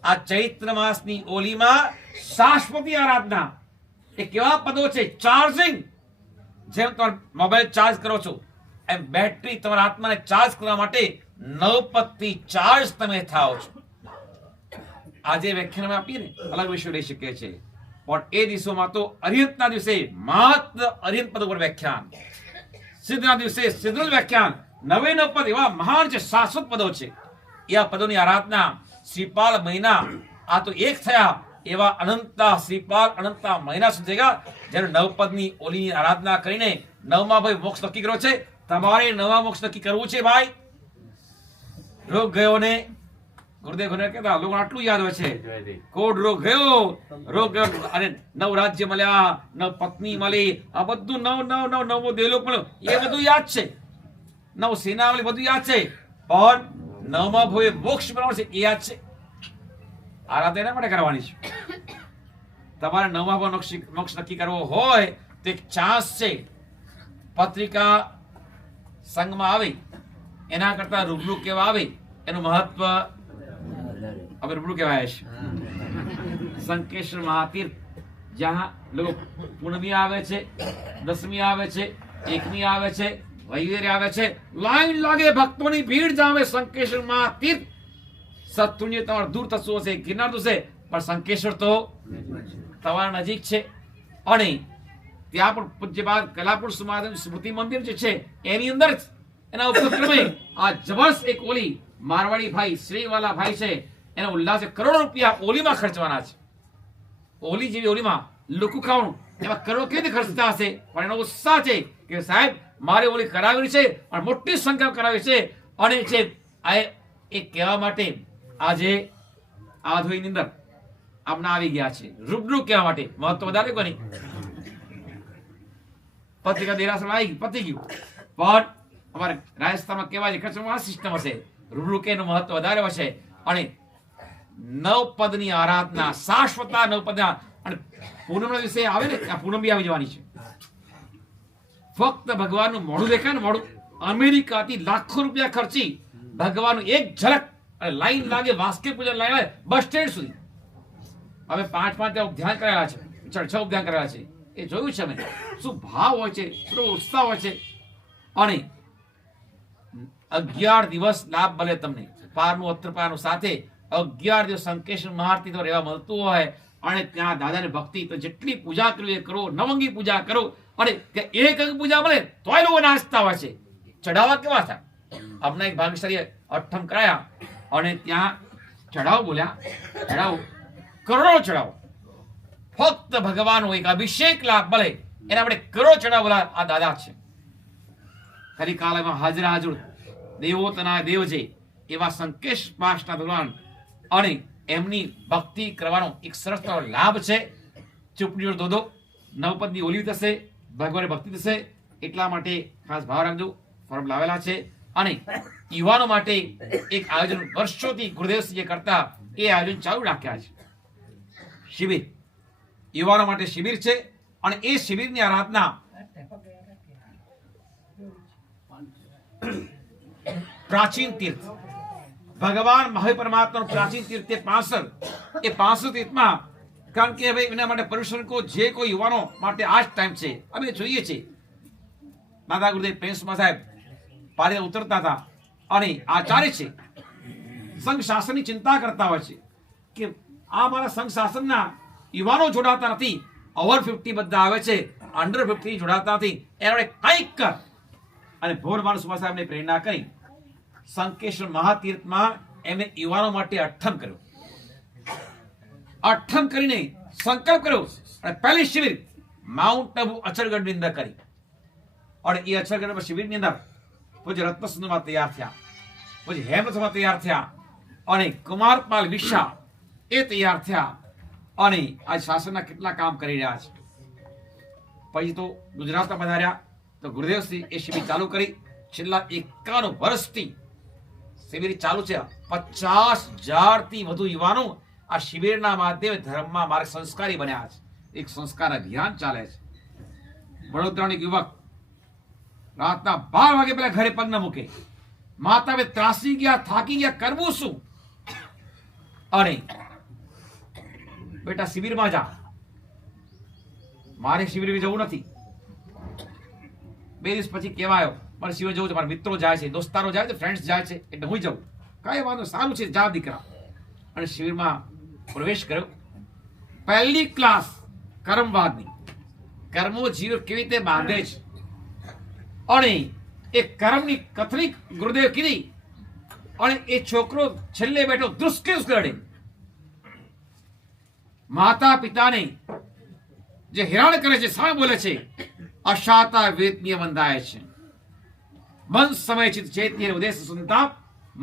આ ચૈત્ર માસની ઓલીમાં શાશ્વતી આરાધના. એ કેવા પદો છે ચાર્જિંગ. જેમ તમે મોબાઈલ ચાર્જ કરો છો એમ બેટરી તમારા આત્માને ચાર્જ કરવા માટે નવપદથી ચાર્જ તમે થાઓ છો. આજે વ્યાખ્યાન આપીએ ને અલગ વિષય લઈ શકીએ છીએ પણ એ દિવસોમાં તો અરિહંતના દિવસે માત્ર અરિહંત પદ ઉપર વ્યાખ્યાન, સિદ્ધના દિવસે સિદ્ધનું વ્યાખ્યાન. 99 પદ એવા મહાન છે શાશ્વત પદો છે. એ પદોની આરાધના શ્રીપાલ મહિના આ તો એક થયા એવા અનંતા શ્રીપાલ અનંતા મહિના સુધી ગયા જ્યારે 9 પદની ઓલીની આરાધના કરીને 9મા ભાઈ મોક્ષ નક્કી કર્યો છે. તમારે 9મા મોક્ષ નક્કી કરવું છે ભાઈ. રોગ ગયો ને ગુરુદેવ ઘરે કહેતા લોકો આટલું યાદ હોય છે કોડ રોગ ગયો અને 9 રાજ્ય મળ્યા 9 પત્ની મળી આ બધું 9 દેવલોક મળ્યો એ બધું યાદ છે. 9 સેના મળી બધું યાદ છે પણ 9મા ભાઈ મોક્ષ બનાવવાનો છે એ યાદ છે. આરાધના એના માટે કરવાની છે. તમારે 9મા ભાવ મોક્ષ નક્કી કરવો હોય તો એક ચાન્સ છે. પત્રિકા સંઘમાં આવે એના કરતા રૂબરૂ કેવા આવે એનું મહત્વ હવે રૂબરૂ કહેવાય છે. સંકેશ્વર મહાતીર્થ જ્યાં લોકો પૂર્ણમી આવે છે, દસમી આવે છે, એકમી આવે છે, વૈવેરી આવે છે, લાઈન લાગે ભક્તોની ભીડ જામે. સંકેશ્વર મહાતીર્થ શત્રુંજય તમારે દૂર થતું હશે ગિરનાર થશે પણ સંકેશ્વર તો તમારા નજીક છે. અને ત્યાં પણ પૂજ્યપાદ કલાપુર સ્મૃતિ મંદિર જે છે એની અંદર એના ઉપક્રમે આ જબરદસ્ત એક ઓલી મારવાડી ભાઈ શ્રીવાલા ભાઈ છે એનો ઉલ્લાસ કરોડો રૂપિયા ઓલીમાં ખર્ચવાના છે. ઓલી જેવી ઓલીમાં લોકો ખાવાનું એમાં કરોડો કેવી રીતે ખર્ચતા હશે પણ એનો ઉત્સાહ છે કે સાહેબ મારે ઓલી કરાવી છે અને મોટી સંખ્યા કરાવી છે. અને છે આ એ કહેવા માટે આજે આ ધોઈની અંદર આપણા આવી ગયા છે રૂબરૂ કહેવા માટે. મહત્વ વધારે કોની પત્રિકા દેરાસર આવી પતી ગયું પણ અમારે રાજસ્થાનમાં કેવા છે કચ્છમાં સિસ્ટમ હશે રૂબરૂ કે એનું મહત્વ વધારે હશે. અને 9 પદની આરાધના શાશ્વતા 9 પદના અને પૂનમના દિવસે આવે ને આ પૂનમ બી આવી જવાની છે. ફક્ત ભગવાનનું મોઢું દેખાય ને મોઢું, અમેરિકાથી લાખો રૂપિયા ખર્ચી ભગવાનનું એક ઝલક, અને લાઈન લાગે વાસ્કે પૂજન લાગે બસ સ્ટેન્ડ સુધી. હવે 5 ત્યાં ધ્યાન કરેલા છે, 6 ધ્યાન કરેલા છે, એ જોયું છે અમે. શું ભાવ હોય છે, શું ઉત્સાહ હોય છે. અને 11 દિવસ લાભ મળે તમને, પારનું અત્રપારનું સાથે 11 દિવસ સંકેશ્વર મહાઆરતી તો રહેવા મળતું હોય. અને ત્યાં દાદાની ભક્તિ તો જેટલી પૂજા કરવી એ કરો, નવંગી પૂજા કરો. અને એક અંગ પૂજા મળે તોય લોકો નાચતા હોય છે. ચઢાવા કેવા થાય, હમણાં એક ભાગશાળી અઠ્ઠમ કરાયા અને ત્યાં ચઢાવો બોલ્યા, ચઢાવો કરોડો ચઢાવો, ફક્ત ભગવાનનો એક અભિષેક લાભ મળે એને આપણે કરોડો ચઢાવો બોલા. આ દાદા છે ખરી કાળમાં હાજરા હાજર દેવોતના દેવ છે એવા સંકેશ પાસના ભગવાન. અને એમની ભક્તિ કરવાનો એક સરસ લાભ છે. ચૂપડીઓ ધોધો નવપદની ઓલી થશે, ભગવાનની ભક્તિ થશે. એટલા માટે ખાસ ભાવ રાખજો. ફોર્મ લાવેલા છે. અને યુવાનો માટે એક આયોજન વર્ષોથી ગુરુદેવસિંહ જે કરતા એ આયોજન ચાલુ રાખ્યા છે. શિબિર, યુવાનો માટે શિબિર છે. અને એ શિબિરની આરાધના પ્રાચીન તીર્થ, ભગવાન મહાવીર પરમાત્માનું પ્રાચીન તીર્થ એ 65. એ 65 તીર્થમાં, કારણ કે હવે એના માટે પરિશ્રમ જે કોઈ યુવાનો માટે આ જ ટાઈમ છે. અમે જોઈએ છીએ દાદા ગુરુદેવ પ્રેમસુમા સાહેબ પારે ઉતરતા હતા અને આચાર્ય છે સંઘ શાસનની ચિંતા કરતા હોય છે કે આ મારા સંઘ શાસનના યુવાનો જોડાતા નથી, ઓવર 50 બધા આવે છે, અંડર 50 જોડાતા નથી, એના કંઈક કર. અને ભોરમાન સુમા સાહેબને પ્રેરણા કરી સંકેશ્વર મહાતીર્થમાં એમને યુવાનો માટે અઠ્ઠમ કર્યો. અઠ્ઠમ કરીને સંકલ્પ કર્યો અને પહેલી શિબિર માઉન્ટ આબુ અચરગઢની અંદર કરી. અને એ અચરગઢ શિબિરની અંદર પછી રત્નસુંદરમાં તૈયાર થયા, પછી હેમરથમાં તૈયાર થયા, અને કુમારપાલ વિશા એ તૈયાર થયા. અને આ શાસનના કેટલા કામ કરી રહ્યા છે. પછી તો ગુજરાતમાં પધાર્યા તો ગુરુદેવસિંહ એ શિબિર ચાલુ કરી. છેલ્લા 51 વર્ષથી શિબિર ચાલુ છે. 50,000 થી વધુ યુવાનો આ શિબિરના માધ્યમે ધર્મમાં માર્ગ સંસ્કારી બન્યા છે. એક સંસ્કાર અભિયાન ચાલે છે. વડોદરાનો એક યુવક રાતના 12 વાગે પેલા ઘરે પગ ન મૂકે, માતા ત્રાસી ગયા, થાકી ગયા, કરવું શું? અને બેટા શિબિરમાં જા, મારે શિબિર જવું નથી. 2 દિવસ પછી કહેવાયો મારે શિબિર જવું છે, મારા મિત્રો જાય છે, દોસ્તારો જાય છે, ફ્રેન્ડ્સ જાય છે, એટલે હું જવું. કઈ વાંધો, સારું છે, જા દીકરા. અને શિબિરમાં પ્રવેશ કર્યો. પહેલી ક્લાસ કર્મવાદની, કર્મો જીવ કેવી રીતે બાંધે છે અને એ કર્મની કથની ગુરુદેવ કીધી. અને એ છોકરો છેલ્લે બેઠો ધ્રુસકે રડે. માતા પિતાને જે હેરાન કરે છે સામે બોલે છે, અશાતા વેદનીય બંધાય છે. મન સમય ચિત ચૈત્ય ઉદેશ સંતાપ,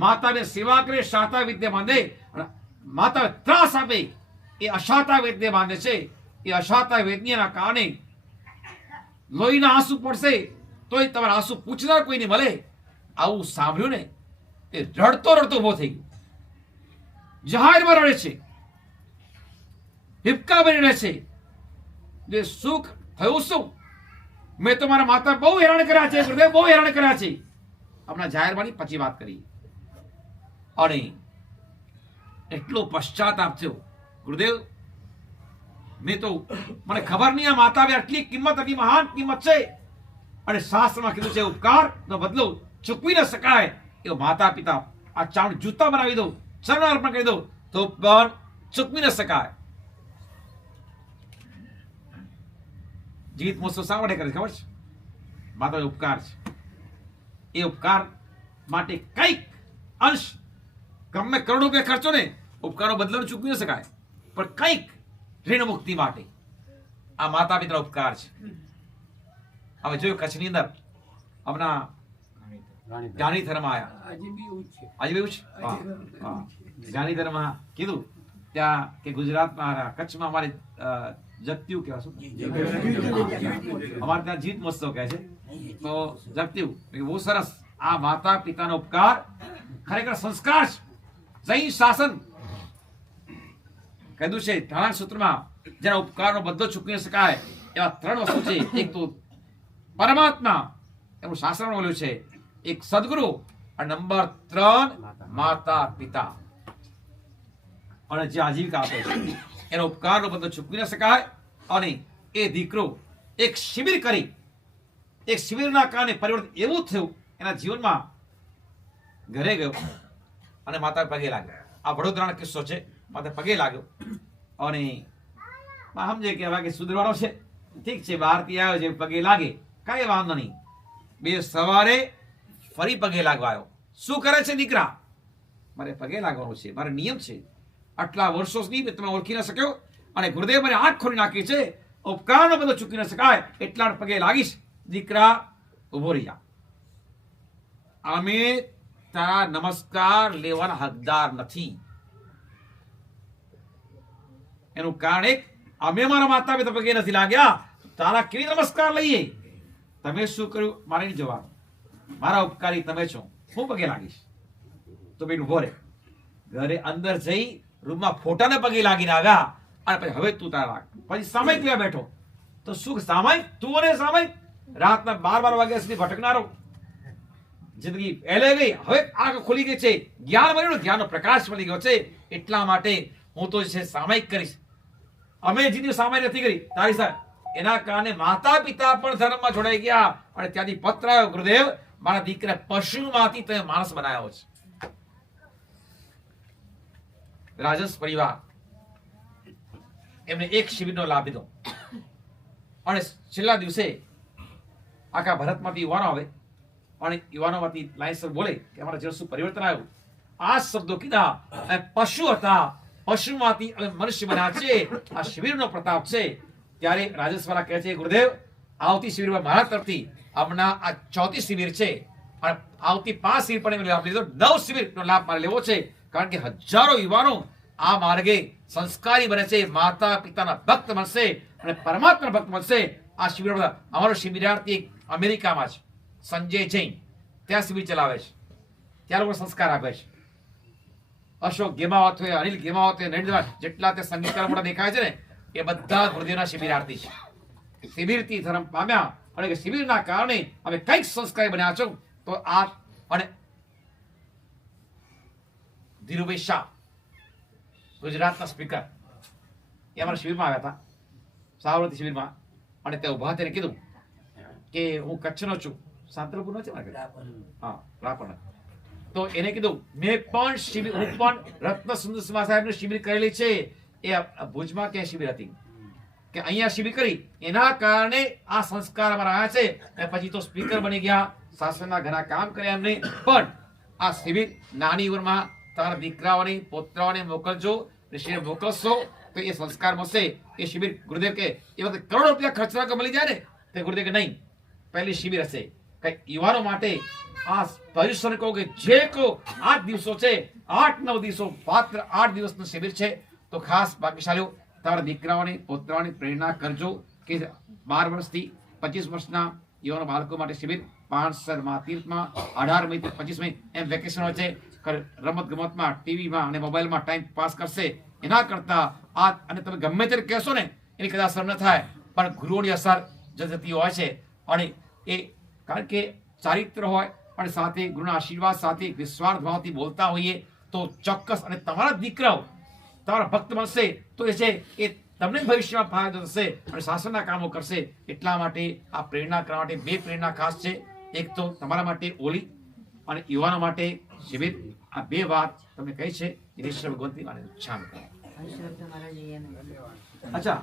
માતાને સેવા કરે, શાતા વિદ્યા બાંધે. માતા ત્રાસ આપે એ અશાતા વેદને બાંધે છે. એ અશાતા વેદનીના કારણે લોહીના આંસુ પડશે તોય તમારા આંસુ પૂછનાર કોઈ નહીં મળે. આવું સાંભળ્યું ને એ રડતો રડતો ઉભો થઈ ગયો. જાહેરમાં રડે છે, હિપકા બની રહે છે. જે સુખ થયું શું? મેં તો મારા માતા બહુ હેરાન કર્યા છે, ગુરુદેવ બહુ હેરાન કર્યા છે. આપણા જાહેરમાં પછી વાત કરી. અને એટલો પશ્ચાતાપ થયો, ગુરુદેવ મેં તો મને ખબર નહીં આ માતા આટલી કિંમત, આટલી મહાન કિંમત છે. અને શાસ્ત્રમાં કીધું છે ઉપકાર નો બદલો ચૂકવી ન શકાય. એવો માતા પિતા આ ચાવડ જૂતા બનાવી દો, ચરણ અર્પણ કરી દો તો પણ ચૂકવી ન શકાય. જીત મહોત્સવ શા માટે કરે ખબર છે? માતા ઉપકાર છે. એ ઉપકાર માટે કઈક અંશ, ગમે કરોડો રૂપિયા ખર્ચો ને, ઉપકારનો બદલો ચૂકવી ન શકાય, પણ કઈક ઋણ મુક્તિ માટે આ માતા પિતા ઉપકાર છે. હવે જોયું કચ્છની અંદર હમણાં ગાંધીધરમાં આવ્યા, આજે બી છે ગાંધીધરમાં કીધું ત્યાં કે ગુજરાતમાં કચ્છમાં અમારે જગત્યુ કેવા શું અમારે ત્યાં જીત મહોત્સવ કહે છે. તો જગત્યુ બહુ સરસ. આ માતા પિતાનો ઉપકાર ખરેખર સંસ્કાર છે. જૈન શાસન કીધું છે ધારણા સૂત્રમાં જેના ઉપકારનો બધો ચૂકવી શકાય એવા 3 વસ્તુ છે. એક તો પરમાત્મા એનું શાસ્ત્ર બોલ્યું છે, એક સદગુરુ, અને નંબર 3 માતા પિતા. અને જે આજીવિકા આપે છે એનો ઉપકારનો બધો ચૂકવી ન શકાય. અને એ દીકરો એક શિબિર કરી, એક શિબિરના કારણે પરિવર્તન એવું થયું એના જીવનમાં. ઘરે ગયો અને માતા પગે લાગ્યો. આ વડોદરાનો કિસ્સો છે. માતા પગે લાગ્યો અને સમજે કે હવે સુધરવાનો છે, ઠીક છે, બહારથી આવ્યો છે, પગે લાગે, કઈ વાંધો નહીં. બે સવારે ફરી પગે લાગવા આવ્યો. શું કરે છે દીકરા? મારે પગે લાગવાનું છે, મારો નિયમ છે. આટલા વર્ષો સુધી તમે ઓળખી ન શક્યો અને ગુરુદેવ મને આંખ ખોલી નાખી છે, ઉપકારનો બધો ચૂકી ન શકાય, એટલા પગે લાગીશ. દીકરા ઉભો રહી જા, અમે તારા નમસ્કાર લેવાના હકદાર નથી. એનું કારણ એક, અમે મારા માતા પિતા પગે નથી લાગ્યા, તારા કેવી નમસ્કાર લઈએ? તમે શું કર્યું મારે નહીં જવાનું, મારા ઉપકારી તમે છો, હું પગે લાગીશ. તો બેન ઉભો રે. ઘરે અંદર જઈ રૂમમાં ફોટાને પગે લાગીને આવ્યા અને પછી હવે તું તારા લાગ. પછી સામાયિક લેવા બેઠો. તો શું સામાયિક? તું અને સામાયિક રાતના 12 વાગ્યા સુધી ભટકનારો. જિંદગી પહેલે ગઈ, હવે આંખ ખુલી ગઈ છે, જ્ઞાન મળ્યું, જ્ઞાનનો પ્રકાશ મળી ગયો છે. એટલા માટે હું તો છે સામાયિક કરીશ. અમે જીની સામાયિક નથી કરી તારી સાથે. એના કારણે માતા પિતા પણ ધર્મમાં જોડાઈ ગયા અને ત્યાંથી પત્ર આવ્યો, ગુરુદેવ મારા દીકરા પશુમાંથી તમે માણસ બનાવ્યો છે. રાજસ પરિવાર એમને એક શિબિરનો લાભ લીધો અને છેલ્લા દિવસે આખા ભારતમાંથી યુવાનો આવે અને યુવાનોમાંથી લાઈન્સ બોલે કે અમારા જીવન શું પરિવર્તન આવ્યું. આ શબ્દો કીધા. પશુ હતા, પશુમાંથી અમે મનુષ્ય બન્યા છે. આ શિબિરનો પ્રતાપ છે. ત્યારે રાજેશવાળા કહે છે, ગુરુદેવ આવતી શિબિરમાં મારા તરફથી હમણાં આ 4th શિબિર છે અને આવતી 5 શિબિર પણ એમને લાભ લીધો. 9 શિબિરનો લાભ મારે લેવો છે, કારણ કે હજારો યુવાનો આ માર્ગે સંસ્કારી બને છે, માતા પિતાના ભક્ત બનશે અને પરમાત્મા ભક્ત બનશે. આ શિબિરમાં અમારો શિબિરાર્થી અમેરિકામાં છે, સંજય જૈન, ત્યાં શિબિર ચલાવે છે, ત્યાં લોકો સંસ્કાર આપે છે. અશોક ગેમાવત હોય, અનિલ ગેમાવત હોય, નરેન્દ્ર જેટલા તે સંગીતકાર મોટા દેખાય છે ને, એ બધા ગુરુદેવના શિબિરાર્થી છે. શિબિરથી ધર્મ પામ્યા અને કે શિબિરના કારણે અમે કઈક સંસ્કારી બન્યા છો. તો આ અને ધીરુભાઈ શાહ ગુજરાતના સ્પીકર એ અમારા શિબિરમાં આવ્યા હતા, સાબરમતી શિબિરમાં. અને તે ઉભા થઈને કીધું કે હું કચ્છનો છું, સાંતલપુરનો છે મારે, હા રાપર. તો એને કીધું મેં પણ શિબિર, હું પણ રત્ન સુંદર સાહેબની શિબિર કરેલી છે. એ ભુજમાં ક્યાં શિબિર હતી કે અહીંયા શિબિર કરી, એના કારણે આ સંસ્કાર અમારા આવ્યા છે. અને પછી તો સ્પીકર બની ગયા, શાસનના ઘણા કામ કર્યા એમને. પણ આ શિબિર નાની ઉંમરમાં તમારા દીકરાઓને પોતરાઓને મોકલજો, શિબિર મોકલશો તો એ સંસ્કાર મળશે. એ શિબિર ગુરુદેવ કે એ વખતે કરોડો રૂપિયા ખર્ચવા મળી જાય ને, તે ગુરુદેવ કે નહીં, પહેલી શિબિર હશે કઈ યુવાનો માટે. આ પરિશ્રમ કહો કે જે કહો 8 દિવસો છે, 8-9 દિવસો, માત્ર 8 દિવસનું શિબિર છે. તો ખાસ ભાગ્યશાળીઓ તમારા દીકરાઓને પોતરાઓની પ્રેરણા કરજો કે 12 વર્ષથી 25 વર્ષના યુવાનો બાળકો માટે શિબિર પાણસરમાં તીર્થમાં 18 મે થી 25 મે એમ વેકેશન હોય છે. રમત ગમતમાં, ટીવીમાં અને મોબાઈલમાં ટાઈમ પાસ કરશે. એના કરતા આ, અને તમે ગમે તે કહેશો ને એની કદાચ અસર ન થાય, પણ ગુરુઓની અસર જતી હોય છે. અને એ કારણ કે ચારિત્ર હોય અને સાથે ગુરુના આશીર્વાદ સાથે વિશ્વાસ ભાવથી બોલતા હોઈએ તો ચોક્કસ. અને તમારા દીકરાઓ તમારા ભક્ત બનશે તો એ છે એ તમને ભવિષ્યમાં ફાયદો થશે અને શાસનના કામો કરશે. એટલા માટે આ પ્રેરણા કરવા માટે 2 પ્રેરણા ખાસ છે. એક તો તમારા માટે ઓલી અને યુવાનો માટે શિબિર. આ 2 વાત તમને કહી છે. દિનેશ્વર ભગવંતી અને ઈચ્છા. અચ્છા.